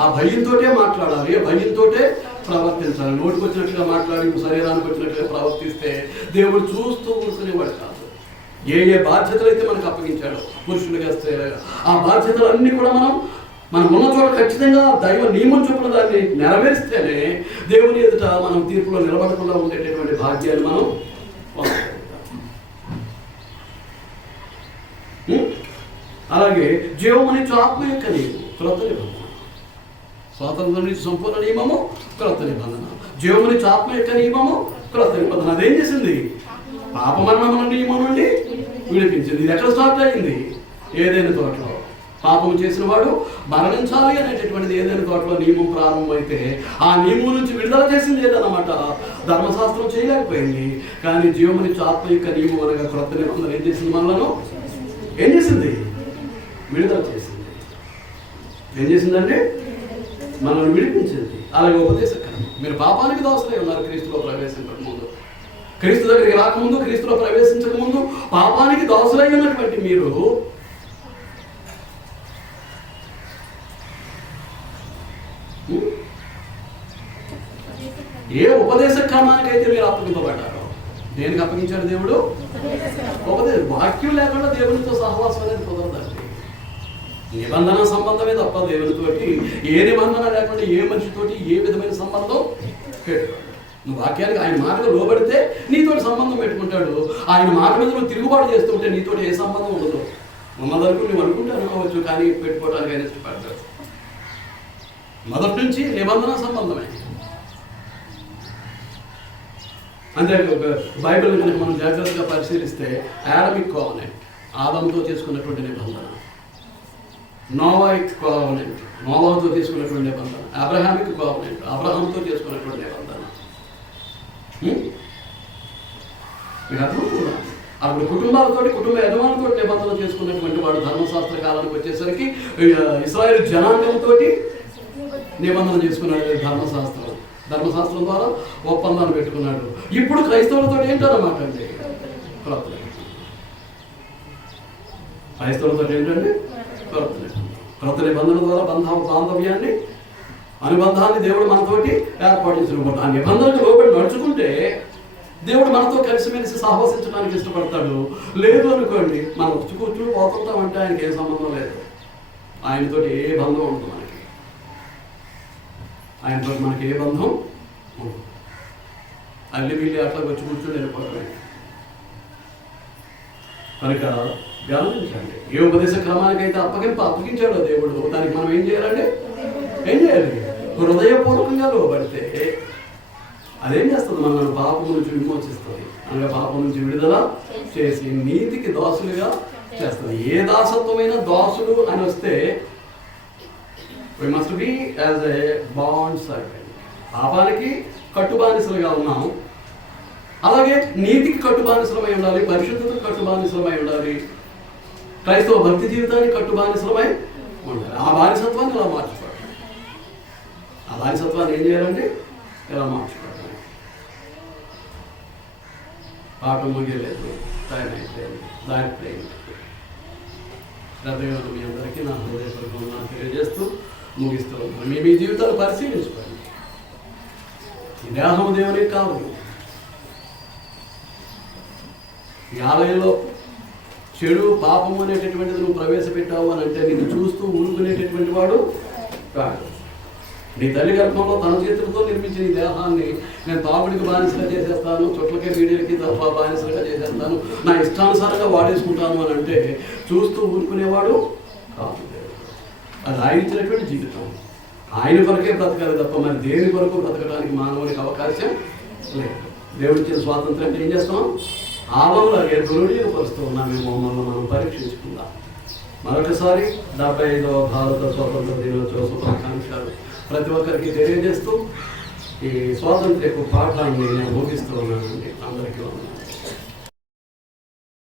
ఆ భయంతోటే మాట్లాడాలి, భయంతోటే ప్రవర్తించాలి. నోటికి వచ్చినట్టుగా మాట్లాడి శరీరానికి వచ్చినట్టుగా ప్రవర్తిస్తే దేవుడు చూస్తూ కూర్చునేవాడు కాదు. ఏ బాధ్యతలు అయితే మనకు అప్పగించాడో పురుషులుగా, స్త్రీలుగా, ఆ బాధ్యతలన్నీ కూడా మనం ఉన్న చోట ఖచ్చితంగా దైవ నియమం చొప్పున దాన్ని నెరవేరిస్తేనే దేవుని ఎదుట మనం తీర్పులో నిలబడకుండా ఉండేటటువంటి భాగ్యాన్ని మనం అలాగే జీవమనిచ్చు ఆత్మ యొక్క నియమం క్రొత్త నిబంధన. స్వాతంత్రం నుంచి సంపూర్ణ నియమము క్రొత్త నిబంధన. జీవమనిచ్చు ఆత్మ యొక్క నియమము క్రొత్త నిబంధన. అదేం చేసింది? పాపమరణముల నియమం నుండి విడిపించింది. ఇది ఎక్కడ స్టార్ట్ అయింది? ఏదైనా తోటలో. పాపము చేసిన వాడు మరణించాలి అనేటటువంటిది ఏదైనా తోటలో నియమం ప్రారంభమైతే ఆ నియమం నుంచి విడుదల చేసింది ఏదన్నమాట. ధర్మశాస్త్రం చేయలేకపోయింది. కానీ జీవమనిచ్చు ఆత్మ యొక్క నియమం అనగా క్రొత్త నిబంధన ఏం చేసింది? మనలను ఏం చేసింది? విడుదల చేసింది. ఏం చేసిందంటే మనల్ని విడిపించింది. అలాగే ఉపదేశకరం. మీరు పాపానికి దాసులై ఉన్నారు క్రీస్తులో ప్రవేశించక ముందు. క్రీస్తు దగ్గరికి రాకముందు, క్రీస్తులో ప్రవేశించక ముందు పాపానికి దాసులై ఉన్నటువంటి మీరు ఏ ఉపదేశ క్రమానికైతే మీరు అప్పగింపబడ్డారో, దేనికి అప్పగించాడు దేవుడు? ఉపదేశ. వాక్యం లేకుండా దేవునితో సహవాసం అనేది కుదరదండి. నిబంధన సంబంధమే తప్ప దేవునితోటి ఏ నిబంధన లేకుండా ఏ మనిషితోటి ఏ విధమైన సంబంధం పెట్టుకోడు. నువ్వు వాక్యానికి ఆయన మాటగా లోబడితే నీతోటి సంబంధం పెట్టుకుంటాడు. ఆయన మాట మీద నువ్వు తిరుగుబాటు చేస్తుంటే నీతోటి ఏ సంబంధం ఉండదు. ఉన్నదరకు నువ్వు అనుకుంటే అనుకోవచ్చు, కానీ పెట్టుకోవడానికి ఆయన ఇష్టపడతాడు. మొదటి నుంచి నిబంధన సంబంధమే. అంతే. బైబిల్ కనుక మనం జాగ్రత్తగా పరిశీలిస్తే ఆడమిక్ కోవెనెంట్, ఆదాముతో చేసుకున్నటువంటి నిబంధన. నోవాయిక్ కోవనెంట్, నోవాతో తీసుకున్నటువంటి నిబంధన. అబ్రహామిక్ కోవనెంట్, అబ్రహాంతో చేసుకున్నటువంటి నిబంధన. మీకు అర్థమవుతుందా? అప్పుడు కుటుంబాలతోటి, కుటుంబ యజమానులతో నిబంధన చేసుకున్నటువంటి వాడు ధర్మశాస్త్ర కాలానికి వచ్చేసరికి ఇశ్రాయేలు జనాంగంతో నిబంధన చేసుకున్నాడు. ధర్మశాస్త్రం ద్వారా ఒప్పందాన్ని పెట్టుకున్నాడు. ఇప్పుడు క్రైస్తవులతో ఏంటన్నమాట అండి, క్రైస్తవులతో ఏంటండి క్రొత్త నిబంధన ద్వారా బాంధవ్యాన్ని, అనుబంధాన్ని దేవుడు మనతోటి ఏర్పాటు చేసినప్పుడు ఆ నిబంధనకు లోబడి నడుచుకుంటే దేవుడు మనతో కలిసిమెలిసి సహవసించడానికి ఇష్టపడతాడు. లేదు అనుకోండి, మనం కూర్చుని పోతుంటామంటే ఆయనకి ఏ సంబంధం లేదు. ఆయనతో ఏ బంధం ఉండదు మనకి, ఆయనతో మనకి ఏ బంధం ఉండదు. అల్లి బిల్లి అట్లా వచ్చి కూర్చొని వెళ్ళిపోవడమే. కనుక గమనించండి, ఏ ఉపదేశ క్రమానికైతే అప్పగించాడో దేవుడు, దానికి మనం ఏం చేయాలండి? ఏం చేయాలి? హృదయపూర్వకంగా లోబడితే అదేం చేస్తుంది? మనం పాపం నుంచి విమోచిస్తుంది, అనగా పాపం నుంచి విడుదల చేసి నీతికి దాసులుగా చేస్తుంది. ఏ దాసత్వమైన దాసుడు అని వస్తే we must be as a bond servant. పాపానికి కట్టుబానిసలుగా ఉన్నాం, అలాగే నీతికి కట్టుబానిసలమై ఉండాలి, పరిశుద్ధతకు కట్టుబానిసలమై ఉండాలి, క్రైస్తవ భక్తి జీవితానికి కట్టుబానిసలమై ఉండాలి. ఆ బానిసత్వాన్ని ఇలా మార్చుకోవాలి. ఆ బానిసత్వాన్ని ఏం చేయాలండి? ఇలా మార్చుకోవాలి. పాట ముగియలేదు, టైం అయిపోయింది, దాటిపోయింది. శ్రద్ధగా మీ అందరికీ నా హృదయపూర్వకంగా తెలియజేస్తూ ముగిస్తూ ఉన్నాను. మీ జీవితాలు పరిశీలించుకోండి. ఈ దేహం దేవునికి కాదు. ఈ ఆలయంలో చెడు పాపము అనేటటువంటిది నువ్వు ప్రవేశపెట్టావు అని అంటే నిన్ను చూస్తూ ఊరుకునేటటువంటి వాడు కాదు. నీ తల్లి గర్భంలో తన చేతులతో నిర్మించిన ఈ దేహాన్ని నేను తాగుడికి బానిసగా చేసేస్తాను, చుట్లకి వీడియోలకి బానిసలుగా చేసేస్తాను, నా ఇష్టానుసారంగా వాడేసుకుంటాను అని అంటే చూస్తూ ఊరుకునేవాడు కాదు. అది ఆయన ఇచ్చినటువంటి జీవితం. ఆయన కొరకే బ్రతకాలి తప్ప మరి దేని కొరకు బ్రతకడానికి మానవునికి అవకాశం లేదు. దేవుడిచ్చిన స్వాతంత్రం ఏం చేస్తాం? ఆలంలాగే దురుపరుస్తూ ఉన్నాం. మమ్మల్ని మనం పరీక్షించుకుందాం. మరొకసారి 75వ భారత స్వాతంత్ర దినోత్సవ శుభాకాంక్షలు ప్రతి ఒక్కరికి తెలియజేస్తూ ఈ స్వాతంత్ర్యపు పాఠాన్ని నేను ముగిస్తూ ఉన్నానండి. అందరికీ